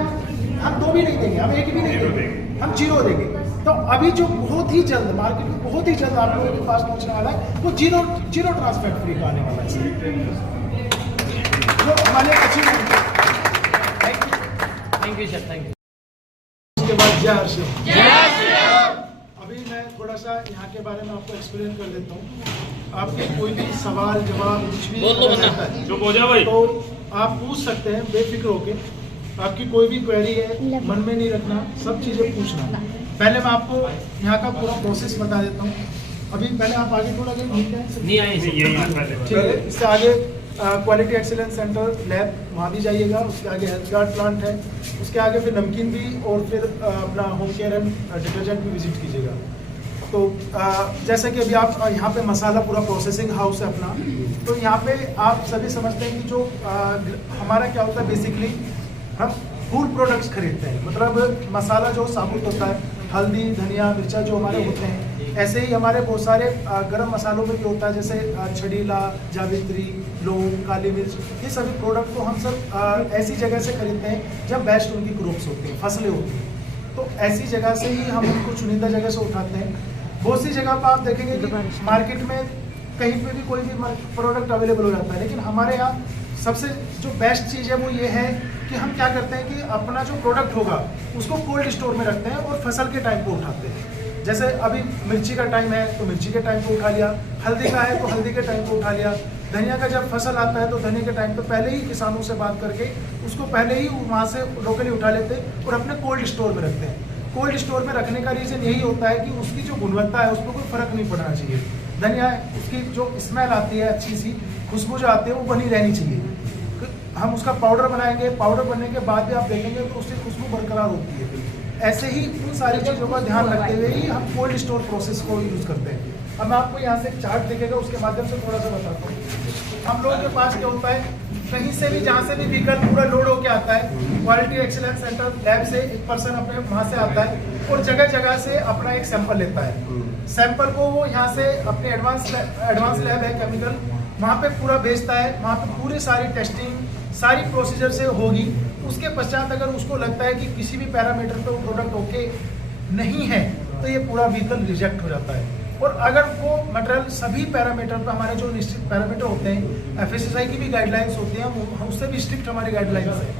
हम 2 भी नहीं देंगे, हम 1 भी नहीं देंगे, हम 0 देंगे। तो अभी जो बहुत ही जल्द मार्केट में बहुत ही जल्द आप लोगों के पास पहुंचने वाला है वो जीरो ट्रांसफैट फ्री का आने वाला है, जो हमारे अच्छी thank you sir, thank you. उसके बाद जय हर्ष। अभी मैं थोड़ा सा यहाँ के बारे में आपको एक्सप्लेन कर देता हूँ। आपके कोई भी सवाल जवाब कुछ भी रहता है चुप हो जा भाई। तो आप पूछ सकते हैं बेफिक्र होके। आपकी कोई भी क्वेरी है मन में नहीं रखना, सब चीज़ें पूछना। पहले मैं आपको यहाँ का पूरा प्रोसेस बता देता हूँ। अभी पहले आप आगे थोड़ा नहीं आए ठीक है। इससे आगे क्वालिटी एक्सीलेंस सेंटर लैब वहाँ भी जाइएगा। उसके आगे हेल्थ गार्ड प्लांट है, उसके आगे फिर नमकीन भी और फिर अपना होम केयर एंड डिटर्जेंट भी विजिट कीजिएगा। तो जैसे कि अभी आप यहाँ पे मसाला पूरा प्रोसेसिंग हाउस है अपना, तो यहाँ पे आप सभी समझते हैं कि जो हमारा क्या होता है बेसिकली हम फूड प्रोडक्ट्स खरीदते हैं। मतलब मसाला जो साबुत होता है, हल्दी धनिया मिर्चा जो हमारे होते हैं, ऐसे ही हमारे बहुत सारे गरम मसालों में भी होता है, जैसे छड़ीला, जावित्री, लौंग, काली मिर्च, ये सभी प्रोडक्ट को हम सब ऐसी जगह से खरीदते हैं जब बेस्ट उनकी क्रॉप्स होती हैं, फसलें होती हैं। तो ऐसी जगह से ही हम उनको चुनिंदा जगह से उठाते हैं। बहुत सी जगह पर आप देखेंगे कि मार्केट में कहीं पे भी कोई भी प्रोडक्ट अवेलेबल हो जाता है, लेकिन हमारे यहाँ सबसे जो बेस्ट चीज़ है वो ये है कि हम क्या करते हैं कि अपना जो प्रोडक्ट होगा उसको कोल्ड स्टोर में रखते हैं और फसल के टाइम पे उठाते हैं। जैसे अभी मिर्ची का टाइम है तो मिर्ची के टाइम पे उठा लिया, हल्दी का है तो हल्दी के टाइम पे उठा लिया, धनिया का जब फसल आता है तो धनिया के टाइम पे पहले ही किसानों से बात करके उसको पहले ही वहाँ से लोकली उठा लेते हैं और अपने कोल्ड स्टोर में रखते हैं। कोल्ड स्टोर में रखने का रीज़न यही होता है कि उसकी जो गुणवत्ता है उस पर कोई फ़र्क नहीं पड़ना चाहिए। धनिया उसकी जो स्मेल आती है, अच्छी सी खुशबू जो आती है वो बनी रहनी चाहिए। हम उसका पाउडर बनाएंगे, पाउडर बनने के बाद भी आप देखेंगे तो उसकी खुशबू बरकरार होती है। ऐसे ही उन सारी चीज़ों का ध्यान रखते हुए ही हम कोल्ड स्टोर प्रोसेस को यूज़ करते हैं। अब मैं आपको यहाँ से एक चार्ट दिखेगा, उसके माध्यम से थोड़ा सा बताता हूँ। हम लोगों के पास क्या होता है, कहीं से भी जहाँ से भी व्हीकल पूरा लोड होके आता है, क्वालिटी एक्सीलेंस सेंटर लैब से एक पर्सन अपने वहाँ से आता है और जगह जगह से अपना एक सैंपल लेता है। सैंपल को वो यहाँ से अपने एडवांस लैब है केमिकल, वहाँ पे पूरा भेजता है। वहाँ पे पूरी सारी टेस्टिंग सारी प्रोसीजर से होगी। उसके पश्चात अगर उसको लगता है कि किसी भी पैरामीटर पे वो प्रोडक्ट ओके नहीं है तो ये पूरा व्हीकल रिजेक्ट हो जाता है। और अगर वो मटेरियल सभी पैरामीटर पर, हमारे जो निश्चित पैरामीटर होते हैं, FSSAI की भी गाइडलाइंस होती हैं, उससे भी स्ट्रिक्ट हमारी गाइडलाइंस है,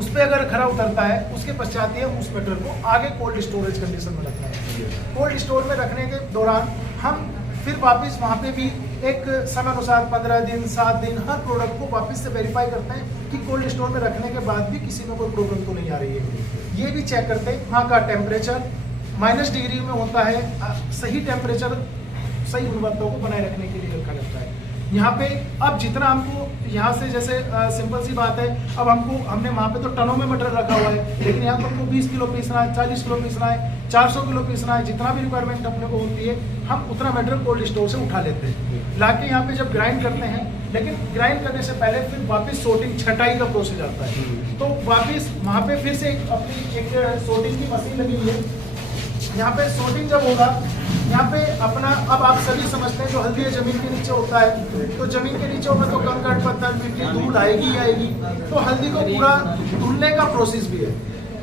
उस पर अगर खरा उतरता है उसके पश्चात ही हम उस मटेरियल को आगे कोल्ड स्टोरेज कंडीशन में रखते हैं। कोल्ड स्टोर में रखने के दौरान हम फिर वापस वहाँ पे भी एक समय अनुसार 15 दिन 7 दिन हर प्रोडक्ट को वापस से वेरीफाई करते हैं कि कोल्ड स्टोर में रखने के बाद भी किसी में कोई प्रॉब्लम तो नहीं आ रही है। ये भी चेक करते हैं। वहाँ का टेम्परेचर -डिग्री में होता है, सही टेम्परेचर सही गुणवत्ता को बनाए रखने के लिए रखा जाता है। यहाँ पे अब जितना हमको यहाँ से जैसे सिंपल सी बात है, अब हमने वहाँ पे तो टनों में मटेरियल रखा हुआ है, लेकिन यहाँ तो हमको 20 किलो पीसना है, 40 किलो पीसना है, 400 किलो पीसना है, जितना भी रिक्वायरमेंट अपने को होती है हम उतना मटेरियल कोल्ड स्टोर से उठा लेते हैं, लाके यहाँ पे जब ग्राइंड करते हैं। लेकिन ग्राइंड करने से पहले फिर वापस सोर्टिंग छटाई का प्रोसेस आता है। तो वापस वहाँ पे फिर से अपनी एक सोर्टिंग की मशीन लगी हुई है। यहाँ पे सोर्टिंग जब होगा, यहाँ पे अपना अब आप सभी समझते हैं जो हल्दी जमीन के नीचे होता है, तो जमीन के नीचे होगा तो कंकड़ पत्थर मिट्टी धूल आएगी ही आएगी। तो हल्दी को पूरा धुलने का प्रोसेस भी है।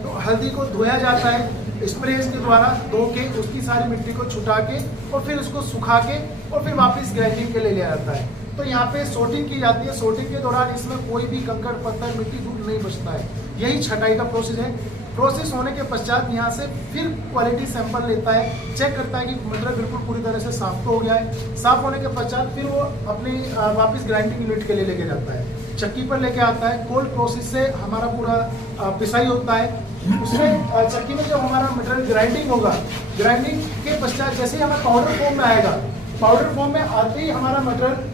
तो हल्दी को धोया जाता है स्प्रेज के द्वारा, धो के उसकी सारी मिट्टी को छुटा के और फिर उसको सुखा के और फिर वापस ग्राइंडिंग के लिए लिया जाता है। तो यहाँ पे सोर्टिंग की जाती है। सोर्टिंग के दौरान इसमें कोई भी कंकड़ पत्थर मिट्टी धूल नहीं बचता है। यही छटाई का प्रोसेस है। प्रोसेस होने के पश्चात यहाँ से फिर क्वालिटी सैंपल लेता है, चेक करता है कि मटेरियल बिल्कुल पूरी तरह से साफ तो हो गया है। साफ होने के पश्चात फिर वो अपनी वापस ग्राइंडिंग यूनिट के लिए लेके जाता है, चक्की पर लेके आता है। कोल्ड प्रोसेस से हमारा पूरा पिसाई होता है। उसमें चक्की में जब हमारा मटेरियल ग्राइंडिंग होगा, ग्राइंडिंग के पश्चात जैसे ही हमें पाउडर फॉर्म में आएगा, पाउडर फॉर्म में आते ही हमारा मटेरियल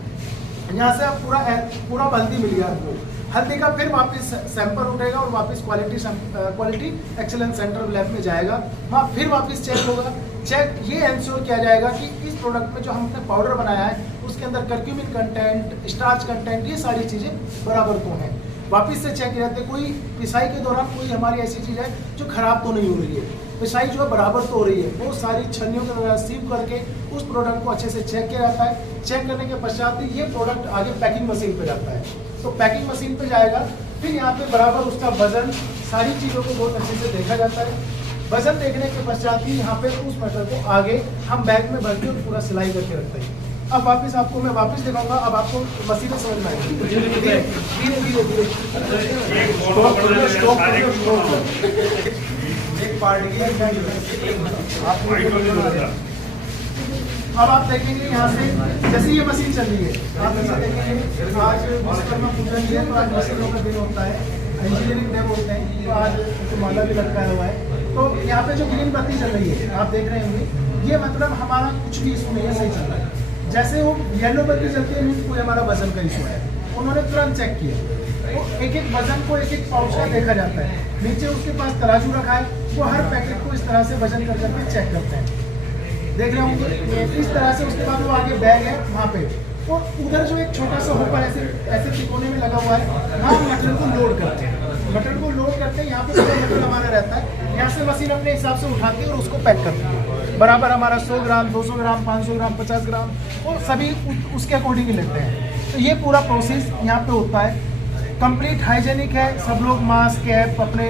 यहाँ से आप पूरा हल्दी मिल गया आपको। हल्दी का फिर वापस सैंपल उठेगा और वापस क्वालिटी एक्सीलेंस सेंटर लैब में जाएगा, वहाँ फिर वापस चेक होगा। चेक ये इंश्योर किया जाएगा कि इस प्रोडक्ट में जो हमने पाउडर बनाया है उसके अंदर कर्क्यूमिन कंटेंट, स्टार्च कंटेंट, ये सारी चीज़ें बराबर तो हैं। वापस से चेक रहते हैं, कोई पिसाई के दौरान कोई हमारी ऐसी चीज़ है जो खराब तो नहीं हो रही है, पिसाई जो है बराबर तो हो रही है। वो सारी छन्नियों के द्वारा सीव करके उस प्रोडक्ट को अच्छे से चेक किया जाता है। चेक करने के पश्चात ये प्रोडक्ट आगे पैकिंग मशीन पे जाता है। तो पैकिंग मशीन पे जाएगा, फिर यहाँ पे बराबर उसका वजन, सारी चीज़ों को बहुत अच्छे से देखा जाता है। वजन देखने के पश्चात ही यहाँ पे उस मटर को आगे हम बैग में भर के और पूरा सिलाई करके रखते हैं। अब वापस आपको मैं वापस दिखाऊंगा, अब आपको मशीनें समझ में आएगी धीरे धीरे धीरे। एक पार्ट अब आप देखेंगे यहाँ से जैसे ये मशीन चल रही है, आप इसे देखेंगे आज विश्वकर्मा पूजा भी है, तो आज मशीनों का दिन होता है, इंजीनियरिंग डे बोलते हैं, तो आज तो माला भी लटकाया हुआ है। तो यहाँ पे जो ग्रीन बत्ती चल रही है आप देख रहे होंगे, ये मतलब हमारा कुछ भी इशू नहीं है, सही चल रहा है। जैसे वो येलो बत्ती चलती है, मीन कोई हमारा वजन का इशू है, उन्होंने तुरंत चेक किया। तो एक एक वजन को एक एक पाउच का देखा जाता है, नीचे उसके पास तराजू रखा है, वो हर पैकेट को इस तरह से वजन कर करके चेक करते हैं, देख रहे होंगे इस तरह से। उसके बाद वो आगे बैग है वहाँ पे, और उधर जो एक छोटा सा होपर ऐसे ऐसे तिकोने में लगा हुआ है, वहाँ मटेरियल को लोड करते हैं। मटेरियल को लोड करते हैं, यहाँ पे पूरा मटेरियल हमारा रहता है, यहाँ से मशीन अपने हिसाब से उठाती है और उसको पैक करती है। बराबर हमारा 100 ग्राम, 200 ग्राम, 500 ग्राम, 50 ग्राम, और सभी उसके अकॉर्डिंग ही लेते हैं। तो ये पूरा प्रोसेस यहाँ पे होता है। कंप्लीट हाइजेनिक है, सब लोग मास्क, कैप, अपने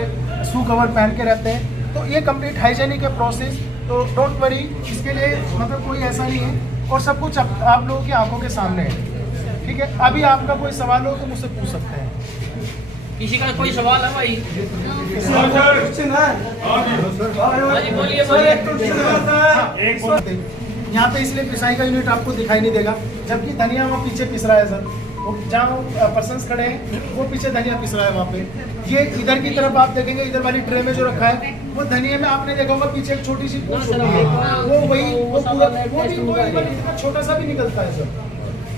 शू कवर पहन के रहते हैं। तो ये कंप्लीट हाइजेनिक है प्रोसेस, तो डोंट वरी, इसके लिए मतलब कोई ऐसा नहीं है, और सब कुछ आप लोगों की आंखों के सामने है। ठीक है, अभी आपका कोई सवाल हो तो मुझसे पूछ सकते हैं। किसी का कोई सवाल है भाई? यहाँ पे इसलिए पिसाई का यूनिट आपको दिखाई नहीं देगा, जबकि धनिया वो पीछे पिस रहा है सर, वो जहाँ पर्सन्स खड़े हैं वो पीछे धनिया पिस रहा है वहाँ पे। ये इधर की तरफ आप देखेंगे, इधर वाली ट्रे में जो रखा है वो धनिया में आपने देखा होगा पीछे एक छोटी सी पूंछ होती है, वो वही वो पूरा वो इतना छोटा सा भी निकलता है सर,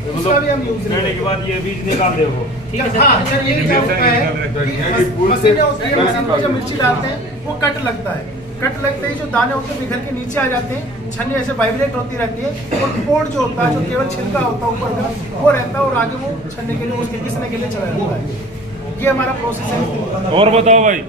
उसका भी हम यूज करने के बाद ये बीज निकाल दे वो। ठीक है हाँ सर, ये क्या होता है कि मशीनें होती है, मशीन में जब मिर्ची डालते हैं वो कट लगता है, कट लगते ही जो दाने होते हैं बिखर के नीचे आ जाते हैं, छन्नी ऐसे वाइब्रेट होती रहती है, और पोर्ट जो होता है, जो केवल छिलका होता है ऊपर का, वो रहता है और आगे वो छन्ने के लिए, उसके घिसने के लिए चला जाता है। ये हमारा प्रोसेस है। और बताओ भाई,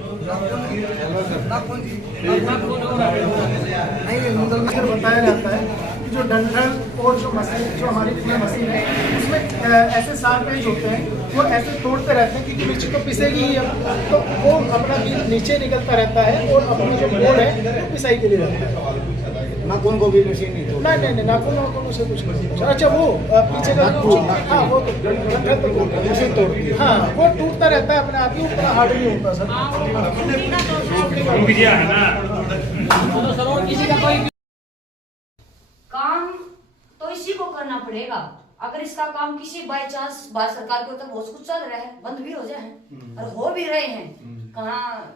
बताया जाता है कि जो डंठल और जो मशीन, जो हमारी पूरी मशीन है, उसमें ऐसे शार्प एज होते हैं, वो ऐसे तोड़ते रहते हैं क्योंकि मिर्ची तो पिसेगी ही अब, तो वो अपना बीज नीचे निकलता रहता है और अपना जो मोड़ है वो पिसाई के लिए रहता है। नाखून को भी मशीन नहीं तोड़ती? नहीं, नाखून से कुछ नहीं। अच्छा वो पीछे का हाँ वो तो डंठल तो मशीन तोड़ती है, हाँ वो टूटता रहता है अपने आप ही, उतना हार्ड नहीं होता सर। काम तो इसी को करना पड़ेगा। अगर इसका काम किसी बाय चांस भारत सरकार को, तो बहुत कुछ चल रहा है, बंद भी हो जाए और हो भी रहे हैं, कहाँ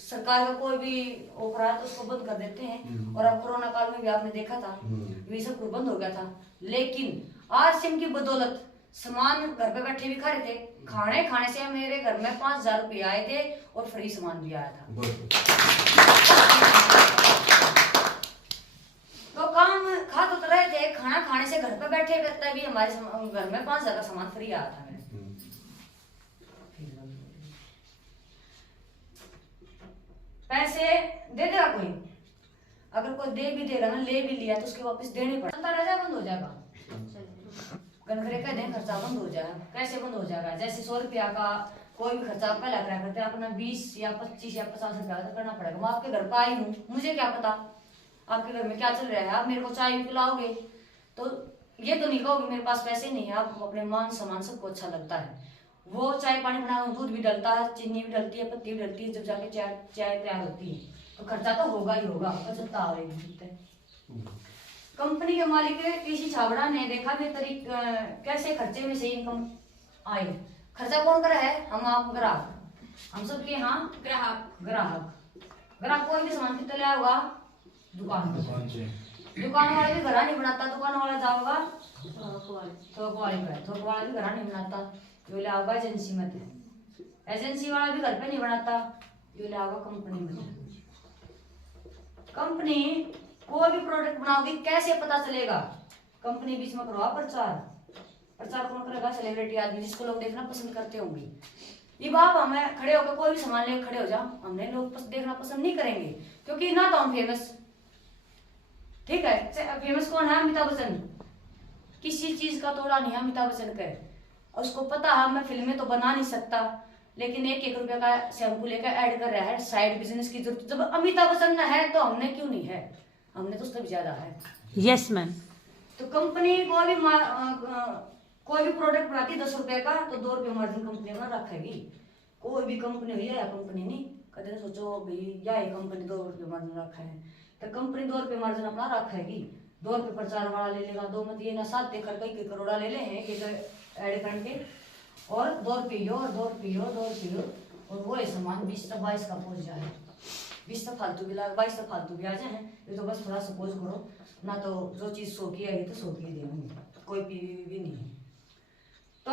सरकार का कोई भी ऑफर आया तो उसको बंद कर देते हैं। और अब कोरोना काल में भी आपने देखा था ये सब कुछ बंद हो गया था, लेकिन आज सिम की बदौलत सामान घर पे बैठे भी खा रहे थे। खाने से मेरे घर में 5,000 रुपये आए थे और फ्री सामान भी आया था। तो काम खा तो रहे थे, खाना खाने से घर पे बैठे करता भी हमारे घर में 5,000 का सामान फ्री आया था। पैसे दे देगा कोई, अगर कोई दे भी देगा ना, ले भी लिया तो उसके वापस देने पड़ता रह, बंद हो जाएगा। गणगरे का दिन खर्चा बंद हो जाएगा। कैसे बंद हो जाएगा? जैसे 100 रुपया का कोई भी खर्चा पहला करा करते हैं, अपना 20 या 25 या 50 रुपया तो करना पड़ेगा। मैं आपके घर पर आई हूँ, मुझे क्या पता आपके घर में क्या चल रहा है। आप मेरे को चाय भी पिलाओगे तो ये तो नहीं कहोगे मेरे पास पैसे नहीं है। आपको अपने मान सम्मान सबको अच्छा लगता है। वो चाय पानी बनाओ, दूध भी डलता है, चीनी भी डलती है, पत्ती भी डलती है, जब जाके चाय तैयार होती है तो खर्चा तो होगा ही होगा। बचत आएगी। कंपनी के मालिक किसी छाबड़ा ने देखा मेरे तरीक कैसे खर्चे में से इनकम आए। खर्चा कौन करा है? हम आप ग्राहक, हम सबके यहाँ ग्राहक कोई भी सामान कितना लिया होगा दुकान से। दुकान वाले भी घरा नहीं बनाता, दुकान वाला जाओगा थोक वाले भी घरा नहीं बनाता। यो ले आओगा एजेंसी में। एजेंसी वाला भी घर पे नहीं बनाता, यो ले आओगा कंपनी में। कंपनी कोई भी प्रोडक्ट बनाओगी कैसे पता चलेगा? कंपनी बीच में करवा प्रचार। प्रचार कौन करेगा? सेलिब्रिटी आदमी, जिसको लोग देखना पसंद करते होंगे। ये बाप हमें खड़े होकर कोई भी सामान लेकर खड़े हो जाओ, हमने लोग देखना पसंद नहीं करेंगे, क्योंकि ना तो हम फेमस, ठीक है, फेमस कौन है? अमिताभ बच्चन। किसी चीज का तोड़ा नहीं है अमिताभ बच्चन का। और उसको पता है मैं फिल्में तो बना नहीं सकता, लेकिन 1-1 रुपए का शैम्पू लेकर ऐड कर रहा है, साइड बिजनेस की जरूरत। जब अमिताभ बच्चन है तो हमने क्यों नहीं है? हमने तो उससे भी ज्यादा है। Yes ma'am. तो कंपनी कोई भी प्रोडक्ट बनाती है 10 रुपए का, तो 2 रुपए मार्जिन कंपनी अपना रखेगी। कोई भी कंपनी हुई है या कंपनी नहीं, कदे सोचो भाई या ये कंपनी 2 रुपए मार्जिन रखा है, तो कंपनी 2 रुपए मार्जिन अपना रखेगी। 2 रुपए प्रचार वाला ले लेगा, 2 मत ये ना 7 देकर कई करोड़ा ले ले हैं कि ऐड करके, और 2 रुपये और 2 रुपये और 2 रुपये, और वो सामान 20 से 22 का पहुंच जाए। 20 से फालतू भी लाग, 22 से फालतू भी आ जाए। ये तो बस थोड़ा सपोज करो ना, तो जो चीज 100 की आई तो 100 की देंगे, कोई पीवी भी नहीं। तो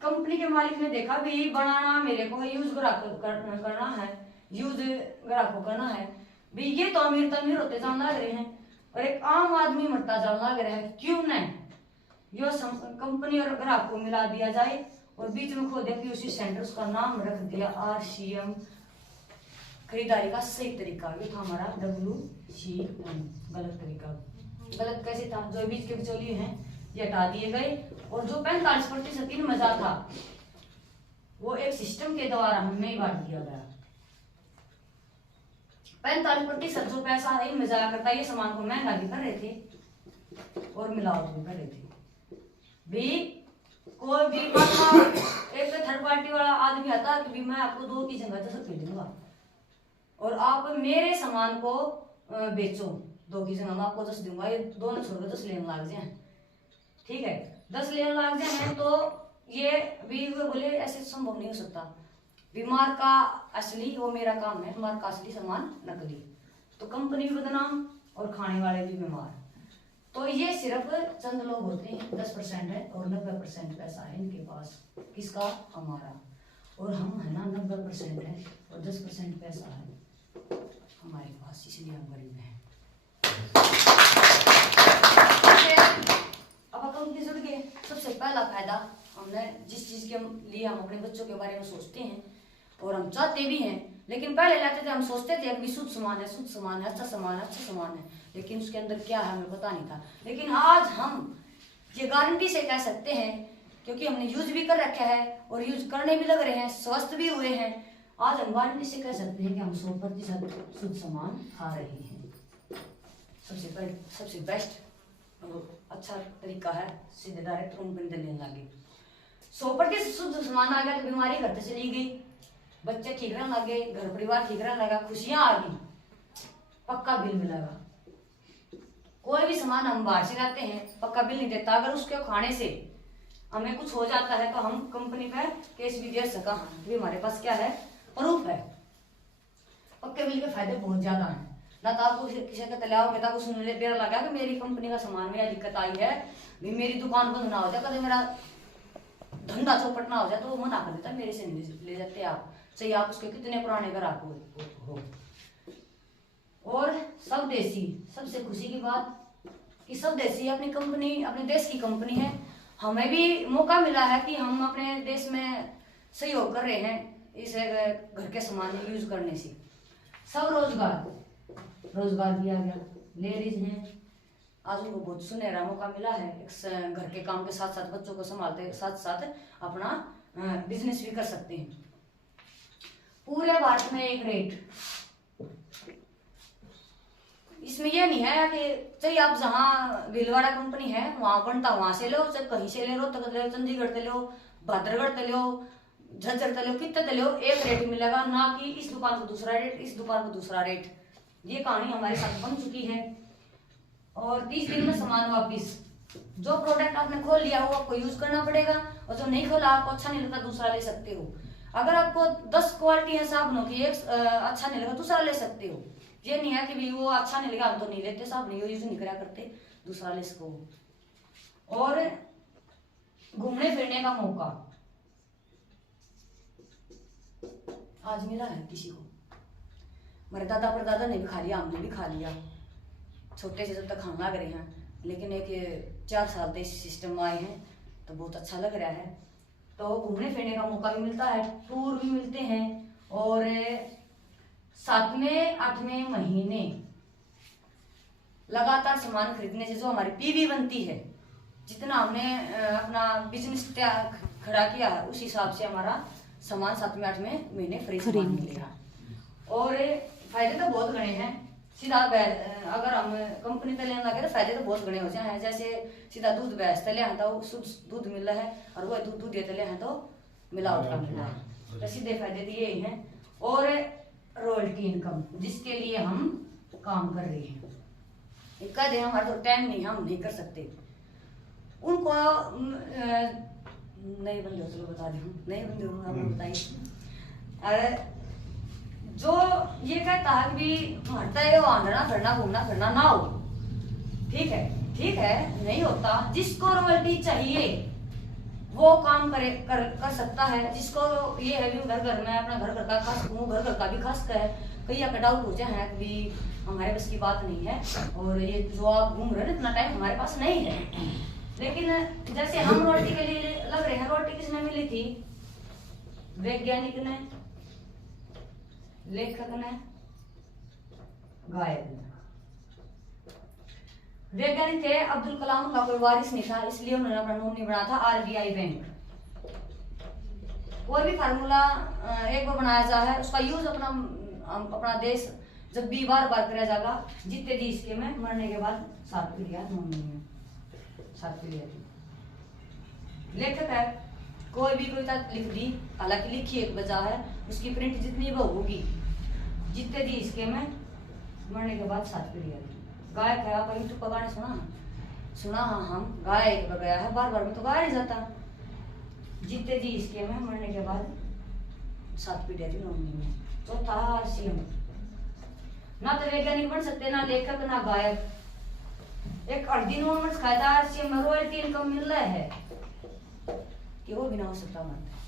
कंपनी के मालिक ने देखा भी बनाना मेरे को है, यूज ग्राहक करना है, यूज ग्राहक को करना है भी। ये तो अमीर होते जान लग रहे हैं और एक आम आदमी मरता जान लग रहा है। क्यों नहीं यो कंपनी और ग्राहक को मिला दिया जाए, और बीच में खोदे पीयूसी सेंटर, उसका नाम रख दिया RCM। खरीदारी का सही तरीका ये था हमारा WCM। गलत तरीका, गलत कैसे था? जो बीच के बिचौलिए हैं ये हटा दिए गए, और जो 45% इन मजा था वो एक सिस्टम के द्वारा हमें ही बांट दिया गया। 45% जो पैसा है इन मजा करता, ये सामान को महंगा भी कर रहे थे और मिलावट भी कर रहे थे भी। कोई भी एक थर्ड पार्टी वाला आदमी आता कि भी मैं आपको 2 की जगह 10 रुपये दूंगा, और आप मेरे सामान को बेचो 2 की जगह मैं आपको 10 दूंगा, ये दोनों छोड़ 10 लेने लग जाए, ठीक है, 10 लेने लग जाए। तो ये भी बोले ऐसे संभव नहीं हो सकता। बीमार का असली वो मेरा काम है, बीमार का असली सामान नकली, तो कंपनी भी बदनाम और खाने वाले भी बीमार। तो ये सिर्फ चंद लोग होते हैं, 10% है, और 90% पैसा है इनके पास। किसका? हमारा। और हम है ना 90% है और 10% पैसा है हमारे पास, इसलिए हम गरीब हैं। अब कंपनी जुड़ गए, सबसे पहला फायदा हमने जिस चीज के लिए हम अपने बच्चों के बारे में सोचते हैं और हम चाहते भी हैं, लेकिन पहले लाते थे हम सोचते थे कि शुद्ध सामान है, शुद्ध सामान है, अच्छा सामान है, अच्छा सामान है, लेकिन उसके अंदर क्या है हमें पता नहीं था। लेकिन आज हम ये गारंटी से कह सकते हैं, क्योंकि हमने यूज भी कर रखा है और यूज करने भी लग रहे हैं, स्वस्थ भी हुए हैं। आज हम गारंटी से कह सकते हैं कि हम 100% शुद्ध सामान खा रहे हैं। सबसे बेस्ट अच्छा तरीका है सीधे डायरेक्ट कंपनी से लेने लगे। 100% शुद्ध सामान आ गया तो बीमारी घर से चली गई, बच्चे ठीक रहने लगे, घर परिवार ठीक रहने लगा, खुशियां आ गई, पक्का बिल मिलेगा। कोई भी सामान हम बाहर से लाते हैं पक्का बिल नहीं देता, अगर उसके खाने से हमें कुछ हो जाता है तो हम कंपनी पे केस भी दे सका, भी हमारे पास क्या है? प्रूफ है। पक्के बिल के फायदे बहुत ज्यादा हैं। ना तो आपको किसी का तलाव में आपको सुनने बेरा लगा कि मेरी कंपनी का सामान में यह दिक्कत आई है, भी मेरी दुकान बंद ना हो जाए, कभी मेरा धंधा चौपट ना हो जाए, तो वो मना कर देता, मेरे से नहीं ले जाते आप, चाहिए आप उसके कितने पुराने ग्राहक हो। और सब देसी, सबसे खुशी की बात कि सब देसी अपनी कंपनी, अपने देश की कंपनी है। हमें भी मौका मिला है कि हम अपने देश में सहयोग कर रहे हैं इस घर के सामान यूज करने से। सब रोजगार भी आ गया, लेडीज हैं, आज उनको बहुत सुनहरा मौका मिला है, एक घर के काम के साथ साथ बच्चों को संभालते साथ साथ अपना बिजनेस भी कर सकते हैं। पूरे भारत में एक रेट, इसमें यह नहीं है कि चाहिए आप जहाँ भीलवाड़ा कंपनी है वहां बनता वहां से लो, चाहे कहीं से ले लो, तक ले लो, चंडीगढ़ से लो, भद्रगढ़ से लो, झज्जर से लो, कितने से लो, एक रेट मिलेगा, ना कि इस दुकान को दूसरा रेट, इस दुकान को दूसरा रेट। ये कहानी हमारे साथ बन चुकी है। और 30 दिन में सामान वापिस। जो प्रोडक्ट आपने खोल लिया वो आपको यूज करना पड़ेगा, और जो नहीं खोला आपको अच्छा नहीं लगता दूसरा ले सकते हो। अगर आपको 10 क्वालिटी है साबुनों की, एक अच्छा नहीं लगा दूसरा ले सकते हो। ये नहीं है कि भी वो अच्छा नहीं लगा हम तो नहीं लेते, साबुन यूज नहीं करा करते, दूसरा ले सको। और घूमने फिरने का मौका, आज मिला है किसी को। मेरे दादा परदादा ने भी खा लिया, हमने भी खा लिया, छोटे से जब तक खाने लग रहे हैं। लेकिन एक 4 साल से इस सिस्टम में आए हैं तो बहुत अच्छा लग रहा है। तो घूमने फिरने का मौका भी मिलता है, टूर भी मिलते हैं, और 7वें 8वें महीने लगातार सामान खरीदने से जो हमारी पीवी बनती है, जितना हमने अपना बिजनेस खड़ा किया है, उस हिसाब से हमारा सामान 7वें 8वें महीने फ्री सामान मिलेगा। और फायदे तो बहुत घने हैं। सीधा अगर हम कंपनी से लेना लगे तो फायदे तो बहुत घने हो जाए हैं। जैसे सीधा दूध भैंस तले हैं तो शुद्ध दूध मिल रहा है, और वह दूध ये तले हैं तो मिलावट का मिल रहा है। तो सीधे फायदे तो ये हैं। और रॉयल्टी इनकम, जिसके लिए हम काम कर रहे हैं, कह दे हमारा तो टाइम नहीं, हम नहीं कर सकते। उनको नए बंदे हो तो बता दूं, नए बंदे हो आप बताइए। जो ये कहता है कि हटता है आंधना फिरना घूमना फिरना ना हो, ठीक है नहीं होता। जिसको रॉयल्टी चाहिए वो काम कर सकता है। जिसको ये है भी घर में अपना घर का खास घर का भी खास है, कई का डाउट हो जाए है कि हमारे बस की बात नहीं है, और ये जो आप घूम रहे हैं इतना टाइम हमारे पास नहीं है। लेकिन जैसे हम रोटी के लिए लग रहे हैं, रोटी किसने मिली थी? वैज्ञानिक ने, लेखक ने, गायक ने। वैज्ञानिक थे अब्दुल कलाम का कोई वारिस नहीं था, इसलिए उन्होंने अपना नॉमिनी बना था RBI बैंक। कोई भी फार्मूला एक बार बनाया जा है, उसका यूज अपना देश जब भी बार करा जाएगा, जितने दी इसके में मरने के बाद 7 पीढ़ियां नॉमिनी में 7 पीढ़ियां। लेखक है, कोई भी कविता लिख दी, हालांकि लिखी एक वजह है, उसकी प्रिंट जितनी वो होगी, जितने दी इसके में मरने के बाद 7 पीढ़ियां। गायक है, आप यूट्यूब पर गाने सुना हाँ, हम गायक गया है, बार में तो गाया नहीं जाता। जितने दी इसके में मरने के बाद 7 पीढ़ियां थी नॉमिनी में। चौथा RCM, ना तो वैज्ञानिक बन सकते, ना लेखक, ना गायक। एक अर्धी नॉर्मल खाया था RCM में रॉयल्टी इनकम मिल रहा है कि वो बिना हो सकता मानता है।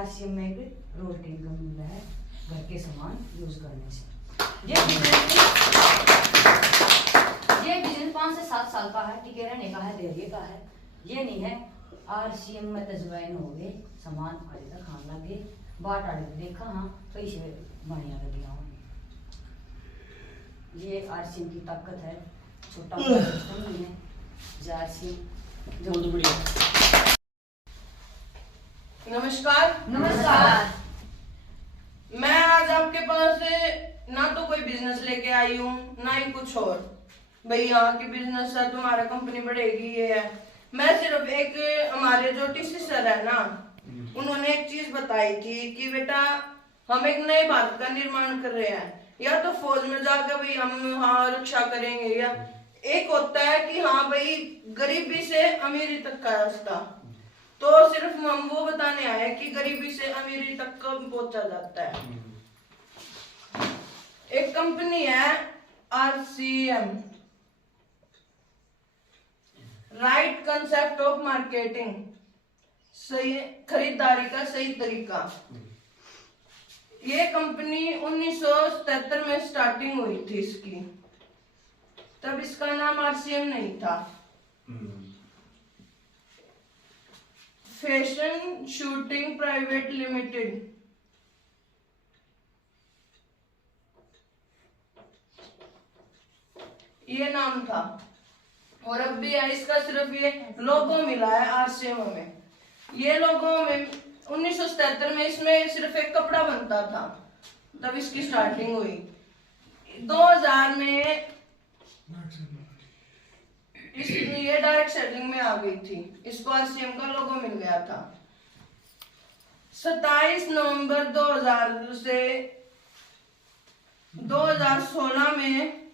RCM में एक रॉयल्टी इनकम मिल रहा है घर के सामान यूज करने से। ये बिजनेस 5 से 7 साल का है, टिके रहने का है, धैर्य का है। ये नहीं है RCM में तजवाइन हो गए, सामान आड़े तक खान लगे, बाट आड़े देखा हाँ पैसे बढ़िया लगे। ये RCM की ताकत है, छोटा सिस्टम नहीं है। RCM जो बढ़िया। नमस्कार। मैं आज आपके पास ना तो कोई बिजनेस लेके आई हूँ, ना ही कुछ और। भाई यहाँ की बिजनेस है, तुम्हारा कंपनी बढ़ेगी ये है। मैं सिर्फ एक, हमारे जो TC सर है ना, उन्होंने एक चीज बताई थी कि बेटा हम एक नए भारत का निर्माण कर रहे हैं। या तो फौज में जाकर भाई हम हाँ रक्षा करेंगे, या एक होता है कि हाँ भाई गरीबी से अमीरी तक का रास्ता। तो सिर्फ हम वो बताने आए कि गरीबी से अमीरी तक कब पहुंचा जाता है। एक कंपनी है RCM, right concept of marketing, सही खरीदारी का सही तरीका। ये कंपनी 1977 में स्टार्टिंग हुई थी इसकी, तब इसका नाम RCM नहीं था। फैशन शूटिंग प्राइवेट लिमिटेड, ये नाम था। और अब भी है, इसका सिर्फ ये लोगो मिला है RCM में। ये लोगो में 1977 में इसमें सिर्फ एक कपड़ा बनता था, तब इसकी स्टार्टिंग हुई। 2000 में ये डायरेक्ट सेलिंग में आ गई थी, इसको RCM का लोगो मिल गया था। 27 नवंबर 2000 से 2016 में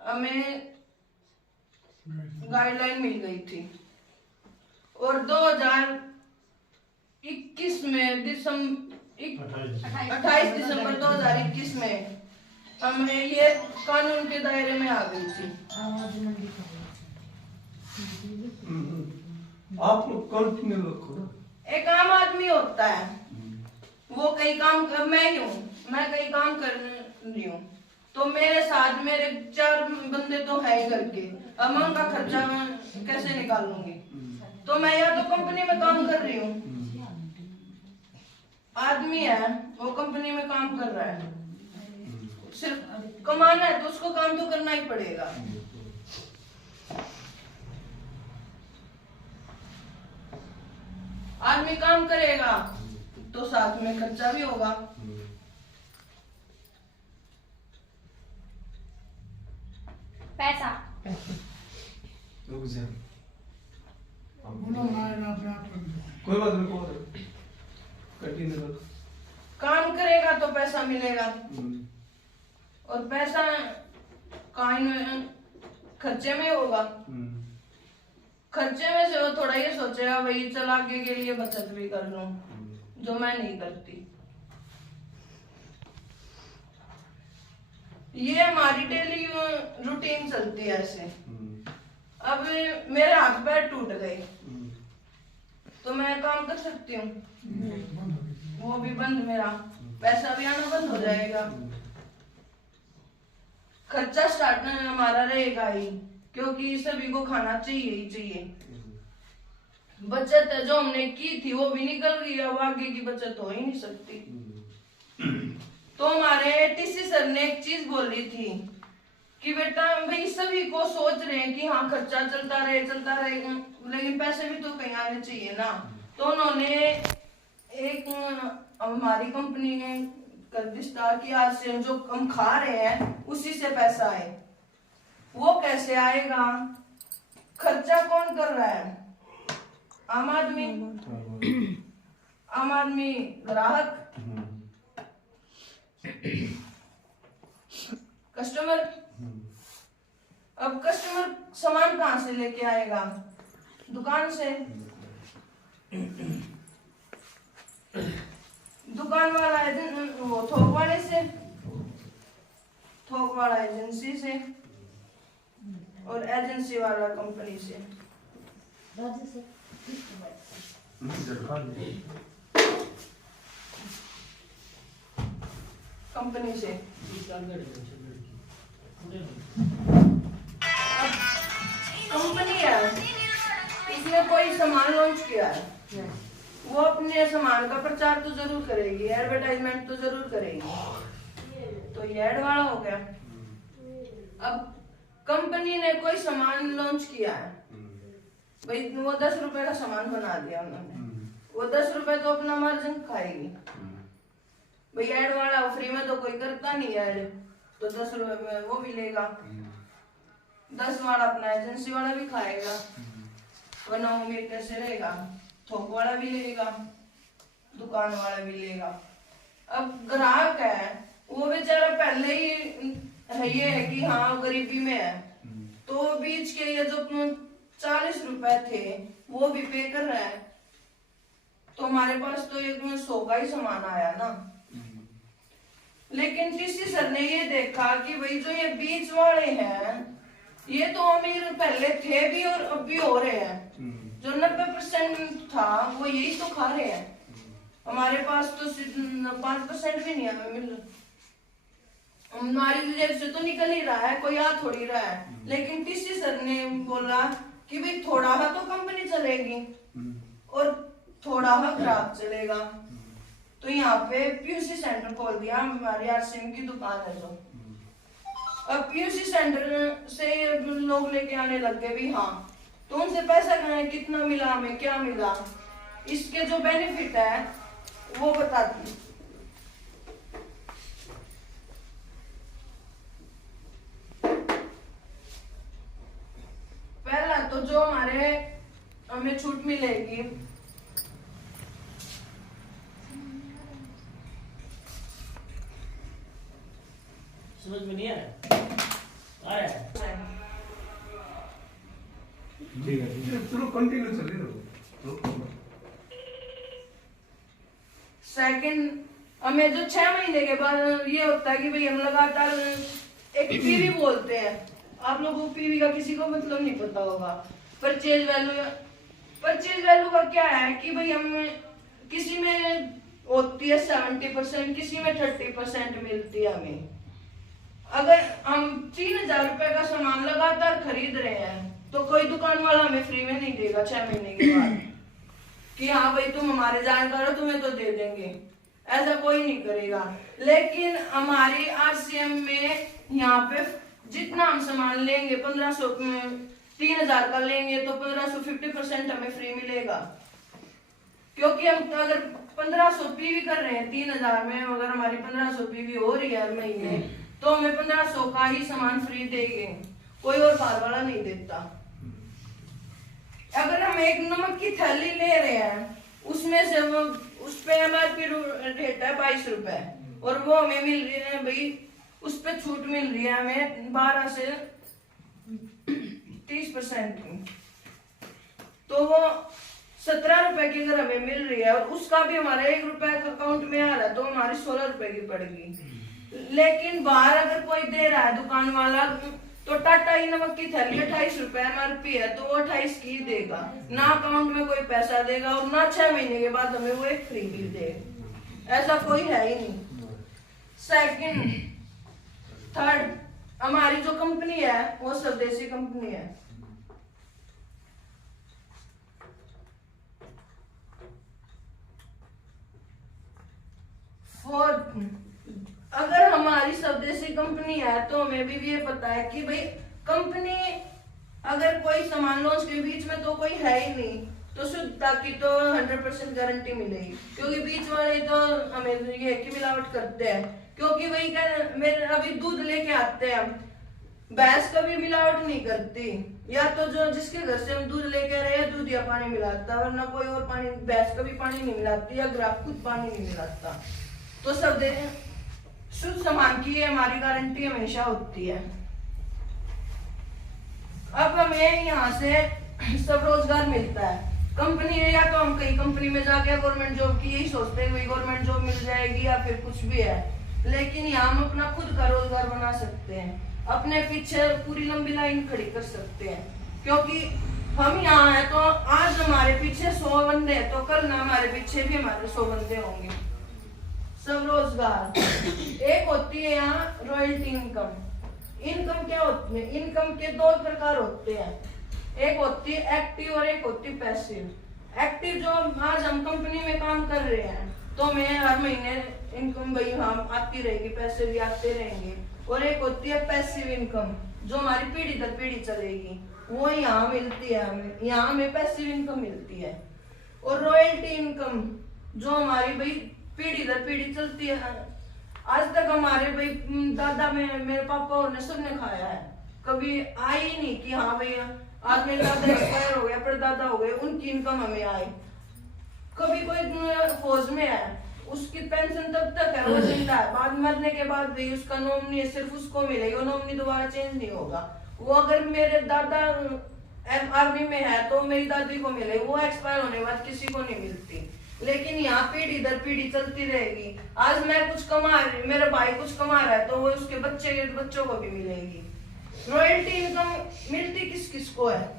हमें गाइडलाइन मिल गई थी, और 2021 में 28 दिसंबर 2021 में हमें ये कानून के दायरे में आ गई थी। आप लोग कंटिन्यू रखो ना। एक आम आदमी होता है, वो कई काम कर, मैं ही हूँ, मैं कई काम कर रही हूँ, तो मेरे साथ मेरे 4 बंदे तो है ही घर के, अब मैं उनका खर्चा मैं कैसे निकालूंगी? तो मैं या तो कंपनी में काम कर रही हूँ, आदमी है वो कंपनी में काम कर रहा है, सिर्फ कमाना है तो उसको काम तो करना ही पड़ेगा। आदमी काम करेगा तो साथ में खर्चा भी होगा। पैसा रुक जा, कोई बात नहीं, कंटिन्यू रखो। काम करेगा तो पैसा मिलेगा, और पैसा खर्चे में होगा। खर्चे में से वो थोड़ा ये सोचेगा भाई चल आगे के लिए बचत भी कर लूं, जो मैं नहीं करती। ये हमारी डेली रूटीन चलती है ऐसे। अब मेरे हाथ पैर टूट गए तो मैं काम कर सकती हूँ, वो भी बंद, मेरा पैसा भी आना बंद हो जाएगा, खर्चा स्टार्ट हमारा रहेगा ही, क्योंकि सभी को खाना चाहिए ही चाहिए। बचत जो हमने की थी वो भी निकल गई, अब आगे की बचत हो ही नहीं सकती। तो हमारे टीसी सर ने एक चीज बोली थी कि बेटा भाई सभी को सोच रहे हैं कि हाँ खर्चा चलता रहे, लेकिन पैसे भी तो कहीं आने चाहिए ना। तो उन्होंने एक हमारी कंपनी में कर दिया कि आज से जो हम खा रहे हैं उसी से पैसा आए। वो कैसे आएगा? खर्चा कौन कर रहा है? आम आदमी, आम आदमी ग्राहक, कस्टमर। अब कस्टमर सामान कहाँ से लेके आएगा? दुकान से। दुकान वाला वो थोक वाले से, थोक वाला एजेंसी से, और एजेंसी वाला कंपनी से। कंपनी से। कंपनी है, इसने कोई सामान लॉन्च किया है, वो अपने सामान का प्रचार तो जरूर करेगी, एडवर्टाइजमेंट तो जरूर करेगी, तो ये एड वाला हो गया। अब कंपनी ने कोई सामान लॉन्च किया है, भाई वो 10 रुपए का सामान बना दिया उन्होंने, वो 10 रुपए तो अपना मार्जिन खाएगी। भाई एड वाला फ्री में तो कोई करता नहीं है, तो 10 रुपए में वो भी लेगा, 10 वाला अपना एजेंसी वाला भी खाएगा, वरना उम्मीद कैसे रहेगा? थोक वाला भी लेगा, दुकान वाला भी लेगा। अब ग्राहक है, वो बेचारा पहले ही है ये है कि हाँ गरीबी में है, तो बीच के ये जो 40 रुपए थे वो भी पे कर रहा है, तो हमारे पास तो एक 100 का ही सामान आया ना। लेकिन टीसी सर ने ये देखा कि भाई जो ये बीच वाले हैं ये तो अमीर पहले थे भी और अब भी हो रहे हैं, जो 90% था वो यही तो खा रहे हैं, हमारे पास तो 5% भी नहीं हमें मिल रहा, हमारी जेब से तो निकल ही रहा है, कोई आ थोड़ी रहा है। लेकिन टीसी सर ने बोला कि भाई थोड़ा हा तो कंपनी चलेगी और थोड़ा हा ग्राहक चलेगा, तो यहाँ पे पीयूसी सेंटर खोल दिया, हमारी आरसीएम की दुकान है जो। अब पीयूसी सेंटर से लोग लेके आने लग गए भी हाँ, तो उनसे पैसा कितना मिला, हमें क्या मिला, इसके जो बेनिफिट है वो बताती। पहला तो जो हमें छूट मिलेगी, समझ में नहीं आया? ठीक है, चलो कंटिन्यू चल रही। सेकंड, हमें जो 6 महीने के बाद ये होता है कि भाई हम लगातार एक पीवी बोलते हैं, आप लोगों को पीवी का किसी को मतलब नहीं पता होगा, परचेज वैल्यू परचेज वैल्यू का क्या है कि भाई हम किसी में होती है 70%, किसी में 30% मिलती है हमें। अगर हम 3000 रुपए का सामान लगातार खरीद रहे हैं तो कोई दुकान वाला हमें फ्री में नहीं देगा 6 महीने के बाद कि हाँ भाई तुम हमारे जानकार हो, तुम्हें तो दे देंगे, ऐसा कोई नहीं करेगा। लेकिन हमारी RCM में यहाँ पे जितना हम सामान लेंगे 1500 में 3000 का लेंगे तो 1500 50% हमें फ्री मिलेगा, क्योंकि हम अगर 1500 PV कर रहे हैं 3000 में, अगर हमारी 1500 PV हो रही है हर महीने तो हमें 1500 का ही सामान फ्री देंगे, कोई और बाहर वाला नहीं देता। अगर हम एक नमक की थैली ले रहे हैं उसमें से उस पे MRP रेट है 22 रुपए और वो हमें मिल रही है भाई, उस पे छूट मिल रही है हमें 12 से 30% की, तो वो 17 रुपए की अगर हमें मिल रही है और उसका भी हमारा 1 रुपए अकाउंट में आ रहा है तो हमारी 16 रुपए की पड़ेगी। लेकिन बाहर अगर कोई दे रहा है दुकान वाला तो टाटा ही नमक की थैली 28 रुपए MRP है तो वो 28 की देगा, ना अकाउंट में कोई पैसा देगा और ना 6 महीने के बाद हमें वो एक फ्री बिल देगा, ऐसा कोई है ही नहीं। सेकंड, थर्ड, हमारी जो कंपनी है वो स्वदेशी कंपनी है। फोर्थ, अगर हमारी स्वदेशी कंपनी है तो हमें भी ये पता है कि भाई कंपनी अगर कोई सामान लॉन्च के बीच में तो कोई है ही नहीं तो शुद्धता की तो 100% गारंटी मिलेगी, क्योंकि बीच वाले तो हमें ये कि मिलावट करते हैं। क्योंकि वही मेरे अभी दूध लेके आते हैं, भैंस कभी मिलावट नहीं करती, या तो जो जिसके घर से हम दूध लेके रहे हैं दूध या पानी मिलाता, वरना कोई और पानी, भैंस कभी पानी नहीं मिलाती या ग्राहक खुद पानी नहीं मिलाता। तो सब शुद्ध सामान की हमारी गारंटी हमेशा होती है। अब हमें यहाँ से सब रोजगार मिलता है। कंपनी है या तो हम कहीं कंपनी में जाके गवर्नमेंट जॉब की यही सोचते हैं गवर्नमेंट जॉब मिल जाएगी या फिर कुछ भी है, लेकिन यहाँ हम अपना खुद का रोजगार बना सकते हैं, अपने पीछे पूरी लंबी लाइन खड़ी कर सकते हैं। क्योंकि हम यहाँ हैं तो आज हमारे पीछे 100 बंदे हैं तो कल ना हमारे पीछे भी हमारे 100 बंदे होंगे। सब रोजगार एक होती है यहाँ रॉयल्टी इनकम। इनकम क्या होती है? इनकम के 2 प्रकार होते हैं, एक होती है एक्टिव और एक होती है पैसिव। एक्टिव जो आज हम कंपनी में काम कर रहे हैं तो हमें हर महीने इनकम भाई हम आती रहेगी, पैसे भी आते रहेंगे। और एक होती है पैसिव इनकम जो हमारी पीढ़ी दर पीढ़ी चलेगी, वो यहाँ मिलती है हमें, यहाँ हमें पैसिव इनकम मिलती है। और रॉयल्टी इनकम जो हमारी भाई पीढ़ी दर पीढ़ी चलती है। आज तक हमारे भाई दादा में मेरे पापा और ने सबने खाया है, कभी आई ही नहीं कि हाँ भैया आज मेरे दादा एक्सपायर हो गया, परदादा हो गए, उनकी इनकम हमें आई। कभी कोई फौज में है उसकी पेंशन तब तक है, वो जिंदा है, बाद मरने के बाद भी उसका नॉमिनी सिर्फ उसको मिलेगी, वो नॉमिनी दोबारा चेंज नहीं होगा। वो अगर मेरे दादा आर्मी में है तो मेरी दादी को मिले, वो एक्सपायर होने के बाद किसी को नहीं मिलती। लेकिन यहाँ पीढ़ी दर पीढ़ी चलती रहेगी। आज मैं कुछ कमा रही, मेरा भाई कुछ कमा रहा है तो वो उसके बच्चे के बच्चों को भी मिलेगी। रॉयल्टी इनकम मिलती किस किस को है?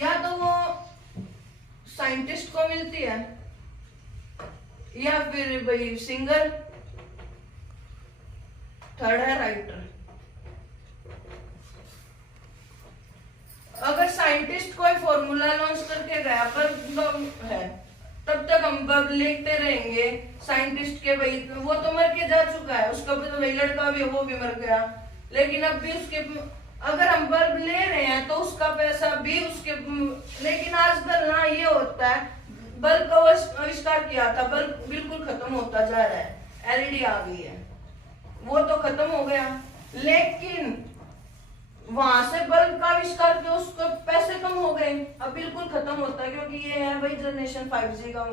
या तो वो साइंटिस्ट को मिलती है या फिर भाई सिंगर, थर्ड है राइटर। अगर साइंटिस्ट कोई फॉर्मूला लॉन्च करके गया पर है तब तक हम बल्ब लेते रहेंगे साइंटिस्ट के, भाई वो तो मर के जा चुका है, उसका भी तो भाई लड़का भी वो भी मर गया, लेकिन अब भी उसके अगर हम बल्ब ले रहे हैं तो उसका पैसा भी उसके। लेकिन आजकल ना ये होता है, बल्ब का आविष्कार किया था, बल्ब बिल्कुल खत्म होता जा रहा है, LED आ गई है, वो तो खत्म हो गया। लेकिन वहां से बल्ब का आविष्कार किया, उसको पैसे कम हो गए, अब बिल्कुल खत्म होता है, क्योंकि ये है भाई जनरेशन 5G का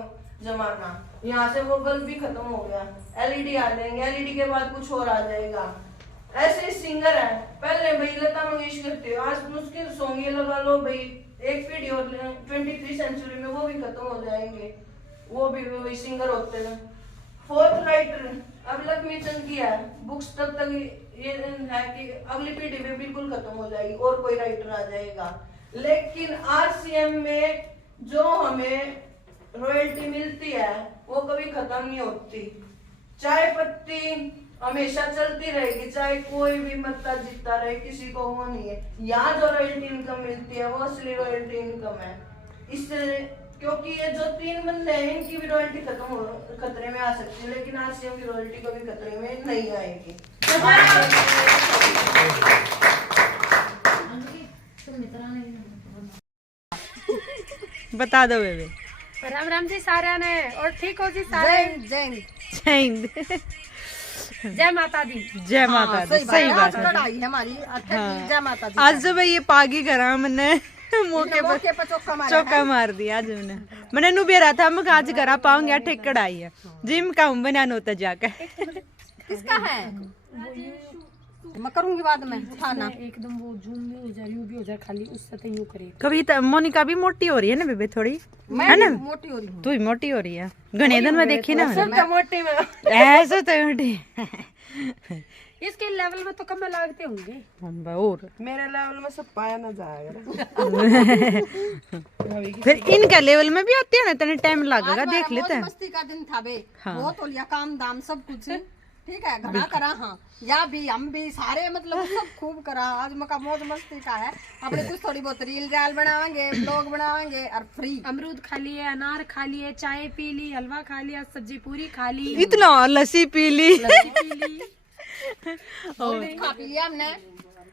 जमाना। यहाँ से वो बल्ब भी खत्म हो गया, LED आ जाएंगे, LED के बाद कुछ और आ जाएगा। ऐसे सिंगर है, पहले भाई लता मंगेशकर थे, आज मुश्किल सॉन्ग ये लगा लो भाई एक पीढ़ी और 23 सेंचुरी में वो भी खत्म हो जाएंगे, वो भी वही सिंगर होते हैं। फोर्थ राइटर अब लक्ष्मी चंद की है, बुक्स तब तक ये है कि अगली पीढ़ी में बिल्कुल खत्म हो जाएगी और कोई राइटर आ जाएगा। लेकिन आरसीएम में जो हमें रॉयल्टी मिलती है वो कभी खत्म नहीं होती। चाय पत्ती हमेशा चलती रहेगी, चाहे कोई भी मत्ता जीतता रहे, किसी को वो नहीं है। यहाँ जो रॉयल्टी इनकम मिलती है वो असली रॉयल्टी इनकम है। इससे क्योंकि ये जो 3 बंदे हैं इनकी भी रॉयल्टी खतरे में आ सकती है, लेकिन आरसीएम की रॉयल्टी कभी खतरे में नहीं आएगी। बता दो बेबे। राम राम जी सारे ने, और ठीक हो जी सारे? जय हिंद। जय माता दी। जय माता दी। सही बात है हमारी। हाँ। जय माता दी। आज जब ये पागी करा मैंने मौके पर चौका मार दिया। आज मैंने नु बेरा था मैं आज करा पाऊंगी ठेकड़ आई है जिम का हूँ बना होता जाकर। किसका है? मैं करूंगी बाद में खाना। एकदम वो झूम भी हो जाए, यूं भी हो जाए, खाली उससे तो यूं करे। कभी मोनिका भी मोटी हो रही है ना बेबे थोड़ी, है ना? मोटी हो रही हूं। तू ही मोटी हो रही है। घने दिन में देखी ना सब तो मोटी में ऐसे तो मोटी। इसके लेवल में तो कम लागते होंगे और मेरे लेवल में सब पाया ना जाएगा। फिर इनका लेवल में भी आती है ना, तेने टाइम लगेगा, देख लेते हैं। मस्ती का दिन था बे। वो तो लिया काम दाम सब कुछ ठीक है, घना करा। हाँ या भी हम भी सारे मतलब सब खूब करा। आज मका मौज मस्ती का है। अपने कुछ थोड़ी बहुत रील जाल बनाएंगे, ब्लॉग बनाएंगे और फ्री अमरूद खा लिए, अनार खा लिए, चाय पी ली, हलवा खा लिया, सब्जी पूरी खा ली, इतना लस्सी पी ली, खा पी लिया हमने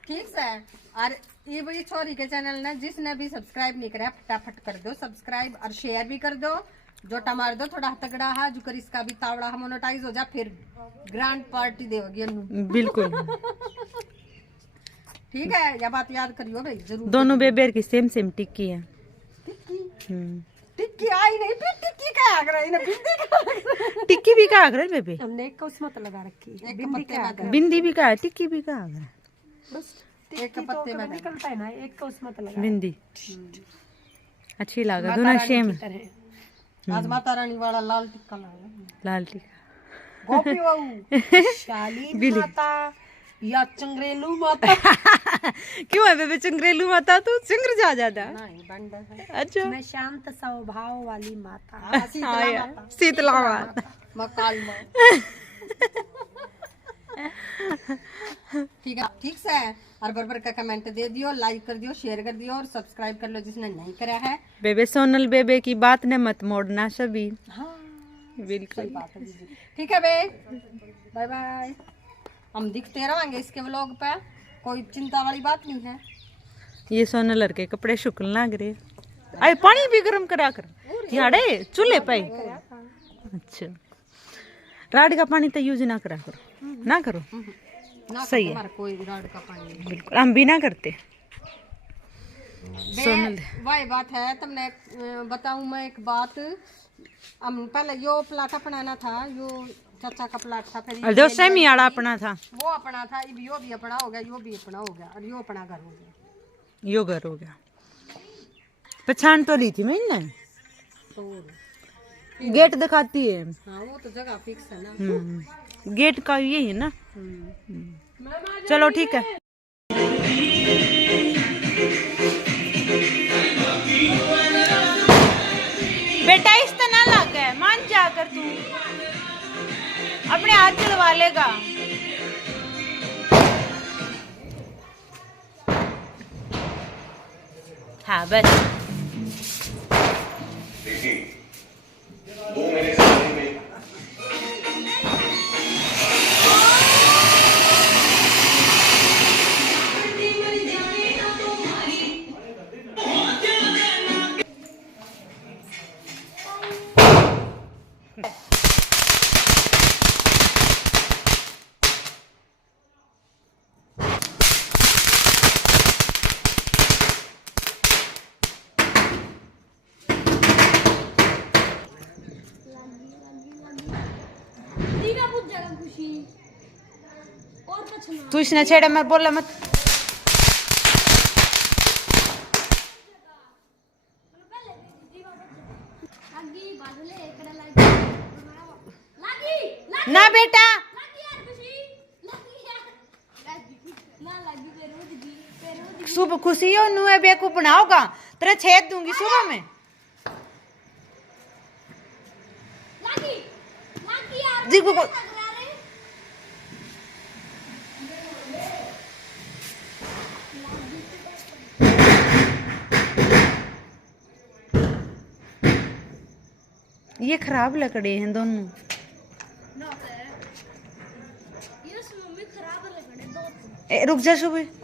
ठीक से। और ये बड़ी छोरी के चैनल ने जिसने भी सब्सक्राइब नहीं करा फटाफट कर दो सब्सक्राइब और शेयर भी कर दो। जोटा मार दो थोड़ा तगड़ा है जो कर इसका भी तावड़ा मोनेटाइज हो जा, फिर ग्रैंड पार्टी देगी। बिल्कुल ठीक है, यह बात याद करियो भाई जरूर। दोनों बेबेर की सेम टिक्की है। टिक्की आई नहीं, फिर टिक्की का आग रही ना, टिक्की भी का आग रहा है बेबे। हमने एक उसमें लगा रखी, बिंदी भी का है, टिक्की भी का आग रहा है। बस एक पत्ते में निकलता है ना, एक का उसमें लगा बिंदी अच्छी लगा, दोनों सेम। आज माता रानी वाला लाल टिक्का लाया, लाल टिक्का। गोपी बहू, शालीन माता या चंग्रेलू माता। क्यों है बेबे चंग्रेलू माता? तू चंग्र जा ज्यादा। नहीं बंडा है। अच्छा मैं शांत स्वभाव वाली माता, शीतला माता, मकाल माँ। ठीक है, ठीक से और बरबर का कमेंट दे दियो, लाइक कर दियो, शेयर कर दियो और सब्सक्राइब कर लो जिसने नहीं करा है। बेबे सोनल बेबे की बात ने मत मोड़ना सभी। हाँ बिल्कुल बात है। ठीक है बे, बाय बाय। हम दिखते रहेंगे इसके व्लॉग पे, कोई चिंता वाली बात नहीं है। ये सोनल लड़के कपड़े शुक्ल ना करे। अरे पानी भी गर्म करा कर यारे चूल्हे पे। अच्छा राड का पानी तो यूज ना करा करो, ना करो ना सही है। कोई राड का पानी बिल्कुल हम भी ना करते। सोनल वही बात है। तुमने बताऊं मैं एक बात, हम पहले यो प्लाट अपनाना था, यो चाचा का प्लाट था, फिर जो सेमी आड़ा अपना था वो अपना था, यो भी अपना हो गया, यो भी अपना हो गया और यो अपना घर हो गया। यो घर हो गया। पहचान तो ली थी मैं ना, गेट दिखाती है। हाँ वो तो जगह फिक्स है ना, गेट का ये है ना। चलो ठीक है। बेटा इस तरह लग है, मान जाकर तू अपने हाथ चलवा लेगा। हाँ बस तू इसने छेड़ा मैं बोला मत। ना बेटा सुबह खुशी हो नुए बेकू बनाओगा तेरे छेद दूंगी सुबह में। देखो को ये खराब लकड़ी हैं दोनों। रुक जा सुबह।